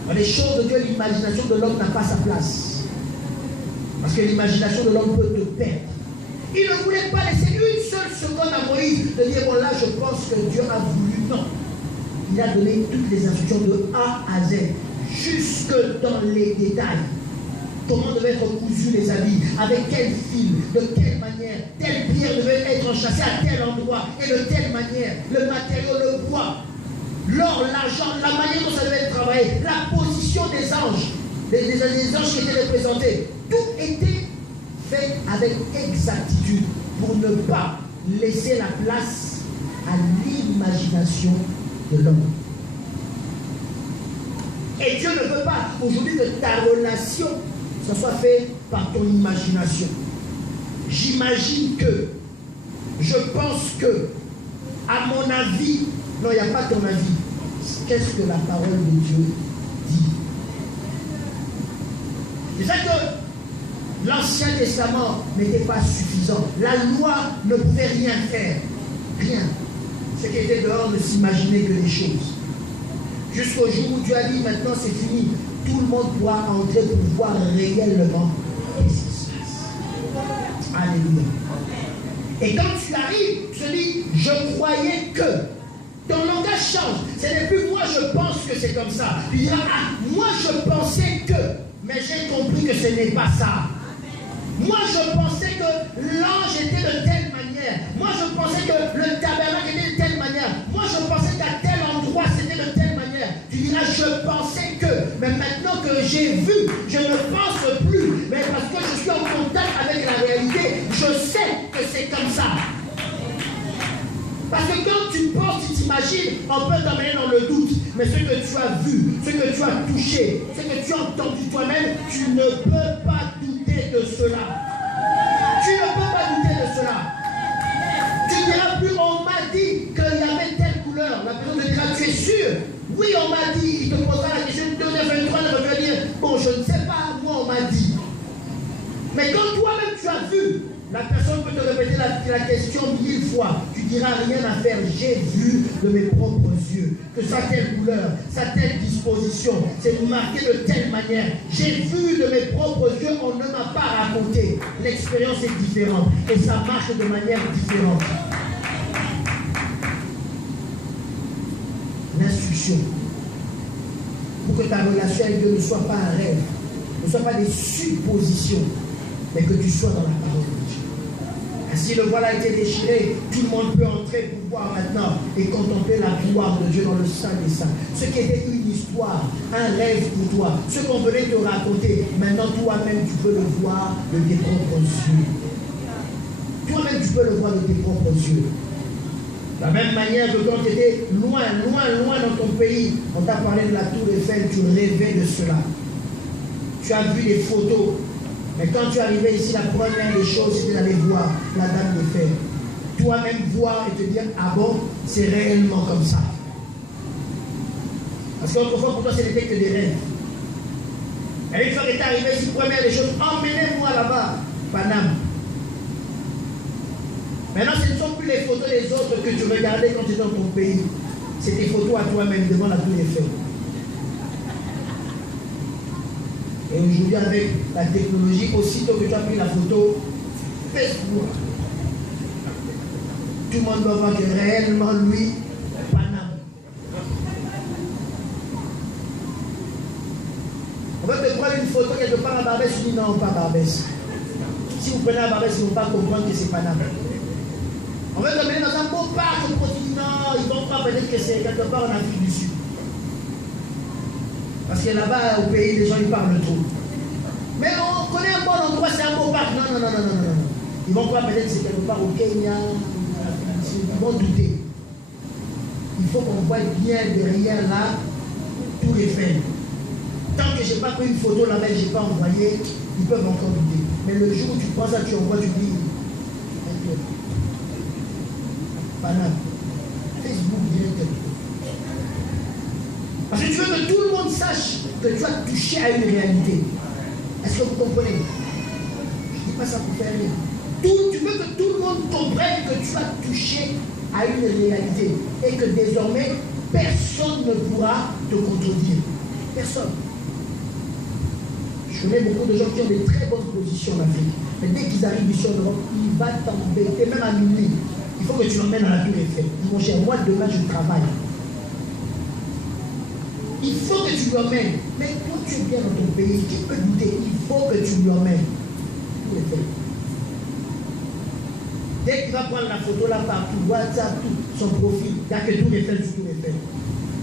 Dans les choses de Dieu, l'imagination de l'homme n'a pas sa place. Parce que l'imagination de l'homme peut te perdre. Il ne voulait pas laisser une seule seconde à Moïse de dire, bon là, je pense que Dieu a voulu. Non. Il a donné toutes les instructions de A à Z, jusque dans les détails. Comment devaient être cousus les habits, avec quel fil, de quelle manière, telle pierre devait être enchâssée à tel endroit, et de telle manière, le matériau, le bois, l'or, l'argent, la manière dont ça devait être travaillé, la position des anges, les anges qui étaient représentés. Tout était fait avec exactitude pour ne pas laisser la place à l'imagination de l'homme. Et Dieu ne veut pas aujourd'hui que ta relation ça soit fait par ton imagination. J'imagine que, je pense que, à mon avis, non, il n'y a pas ton avis. Qu'est-ce que la parole de Dieu dit? C'est ça que l'Ancien Testament n'était pas suffisant. La loi ne pouvait rien faire. Rien. Ce qui était dehors ne s'imaginait que les choses. Jusqu'au jour où Dieu a dit maintenant c'est fini. Tout le monde doit entrer pour voir réellement ce qui se passe. Alléluia. Et quand tu arrives, tu te dis, je croyais que. Ton langage change. Ce n'est plus moi je pense que c'est comme ça. Tu diras, ah, moi je pensais que. Mais j'ai compris que ce n'est pas ça. Moi je pensais que l'ange était de telle manière. Moi je pensais que le tabernacle était de telle manière. Moi je pensais qu'à tel endroit c'était de telle manière. Tu diras, je pensais que. Mais maintenant que j'ai vu, je ne pense plus. Mais parce que je suis en contact avec la réalité, je sais que c'est comme ça. Parce que quand tu penses, tu t'imagines, on peut t'emmener dans le doute. Mais ce que tu as vu, ce que tu as touché, ce que tu as entendu toi-même, tu ne peux pas douter de cela. Tu ne peux pas douter de cela. Tu ne diras plus, on m'a dit qu'il y avait telle couleur. La personne te dira, tu es sûr? Oui, on m'a dit. Il te posera la question 2, 23, tu vas dire, bon, je ne sais pas, moi on m'a dit. Mais quand toi-même tu as vu, la personne peut te répéter la question 1000 fois. Tu diras rien à faire. J'ai vu de mes propres yeux que ça telle couleur, ça telle disposition, c'est marqué de telle manière. J'ai vu de mes propres yeux, on ne m'a pas raconté. L'expérience est différente et ça marche de manière différente. L'instruction. Pour que ta relation avec Dieu ne soit pas un rêve, ne soit pas des suppositions, mais que tu sois dans la parole de Dieu. Ainsi, le voile a été déchiré, tout le monde peut entrer pour voir maintenant et contempler la gloire de Dieu dans le Saint des Saints. Ce qui était une histoire, un rêve pour toi, ce qu'on venait te raconter, maintenant toi-même tu peux le voir de tes propres yeux. Toi-même tu peux le voir de tes propres yeux. De la même manière que quand tu étais loin dans ton pays, on t'a parlé de la tour Eiffel, tu rêvais de cela. Tu as vu les photos. Mais quand tu arrivais ici, la première des choses, c'était d'aller voir la dame de fer. Toi-même voir et te dire, ah bon, c'est réellement comme ça. Parce qu'autrefois, pour toi, ce n'était que des rêves. Et une fois que tu es arrivé ici, première des choses, emmenez-moi là-bas, Paname. Maintenant, ce ne sont plus les photos des autres que tu regardais quand tu étais dans ton pays. C'est tes photos à toi-même devant la tour Eiffel. Et aujourd'hui, avec la technologie, aussitôt que tu as pris la photo, Facebook, tout le monde va voir que réellement, lui, Paname. On va te prendre une photo quelque part à Barbès, tu dis non, pas Barbès. Si vous prenez à Barbès, ils ne vont pas comprendre que c'est Paname. On va te mener dans un beau parc, on dit non, ils vont pas peut-être que c'est quelque part en Afrique du Sud. Parce que là-bas, au pays, les gens ils parlent trop. Mais on connaît un bon endroit, c'est un beau parc. Non. Ils vont croire peut-être que c'est quelque part au Kenya, ils vont douter. Il faut qu'on voit bien derrière là, tout est fait. Tant que je n'ai pas pris une photo là-bas, je n'ai pas envoyé, ils peuvent encore douter. Mais le jour où tu prends ça, tu envoies, tu dis, Paname, Facebook directement. Parce que tu veux que tout le monde sache que tu as touché à une réalité. Est-ce que vous comprenez? Je ne dis pas ça pour faire rire. Tu veux que tout le monde comprenne que tu as touché à une réalité et que désormais, personne ne pourra te contredire. Personne. Je connais beaucoup de gens qui ont des très bonnes positions en Afrique. Mais dès qu'ils arrivent ici en Europe, il va t'embêter, même à minuit. Il faut que tu l'emmènes à la tour Eiffel. Mon cher, moi demain je travaille. Il faut que tu lui emmènes. Mais quand tu es bien dans ton pays, qui peut douter? Il faut que tu lui emmènes. Dès qu'il va prendre la photo là partout, WhatsApp, tout, son profil, il n'y a que tout est fait, tout est fait.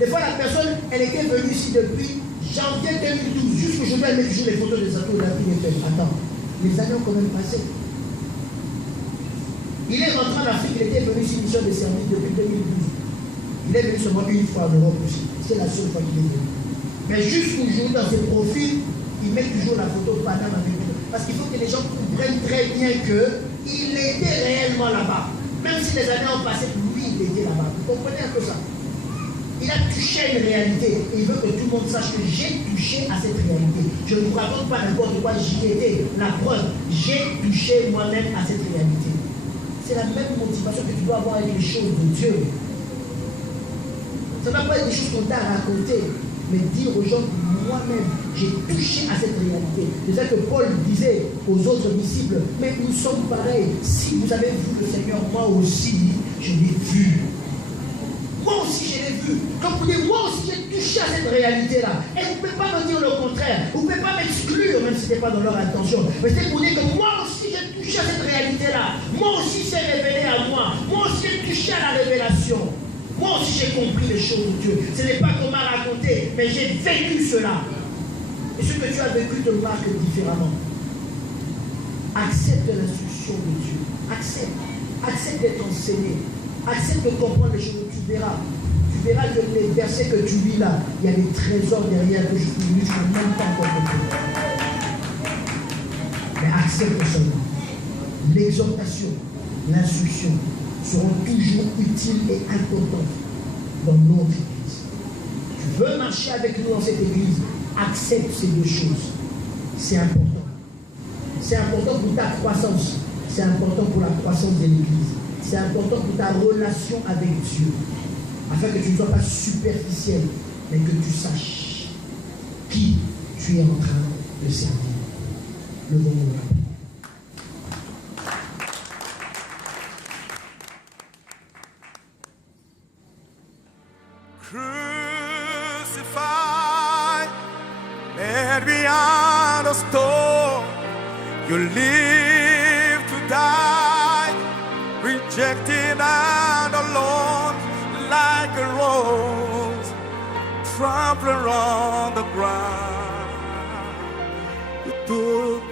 Des fois, la personne, elle était venue ici depuis janvier 2012, jusqu'aujourd'hui, elle met toujours les photos des atos de la vie. Attends, les années ont quand même passé. Il est rentré en Afrique, il était venu sur une mission de service depuis 2012. Il est venu seulement une fois en Europe aussi. C'est la seule fois qu'il est venu. Mais jusqu'aujourd'hui, dans ses profils, il met toujours la photo de Paname avec lui. Parce qu'il faut que les gens comprennent très bien qu'il était réellement là-bas. Même si les années ont passé, lui, il était là-bas. Vous comprenez un peu ça? Il a touché à une réalité. Il veut que tout le monde sache que j'ai touché à cette réalité. Je ne vous raconte pas n'importe quoi, j'y étais. La preuve, j'ai touché moi-même à cette réalité. C'est la même motivation que tu dois avoir avec les choses de Dieu. Ça ne va pas être des choses qu'on t'a racontées, mais dire aux gens que moi-même, j'ai touché à cette réalité. C'est ça que Paul disait aux autres disciples, mais nous sommes pareils. Si vous avez vu le Seigneur, moi aussi, je l'ai vu. Moi aussi, je l'ai vu. Comme vous dites, moi aussi, j'ai touché à cette réalité-là. Et vous ne pouvez pas me dire le contraire. Vous ne pouvez pas m'exclure, même si ce n'est pas dans leur intention. Mais c'est pour dire que moi aussi, j'ai touché à cette réalité-là. Moi aussi, c'est révélé à moi. Moi aussi, j'ai touché à la révélation. Moi aussi, j'ai compris les choses de Dieu. Ce n'est pas qu'on m'a raconté, mais j'ai vécu cela. Et ce que tu as vécu te marque différemment. Accepte l'instruction de Dieu. Accepte. Accepte d'être enseigné. Accepte de comprendre les choses. Tu verras. Tu verras que les versets que tu lis là, il y a des trésors derrière que je ne peux même pas encore comprendre. Mais accepte seulement. L'exhortation, l'instruction seront toujours utiles et importantes dans notre église. Tu veux marcher avec nous dans cette église, accepte ces deux choses. C'est important. C'est important pour ta croissance. C'est important pour la croissance de l'église. C'est important pour ta relation avec Dieu. Afin que tu ne sois pas superficiel, mais que tu saches qui tu es en train de servir. Levons-nous là. Crucified, led beyond a storm, you live to die, rejected and alone, like a rose, trampled on the ground. You took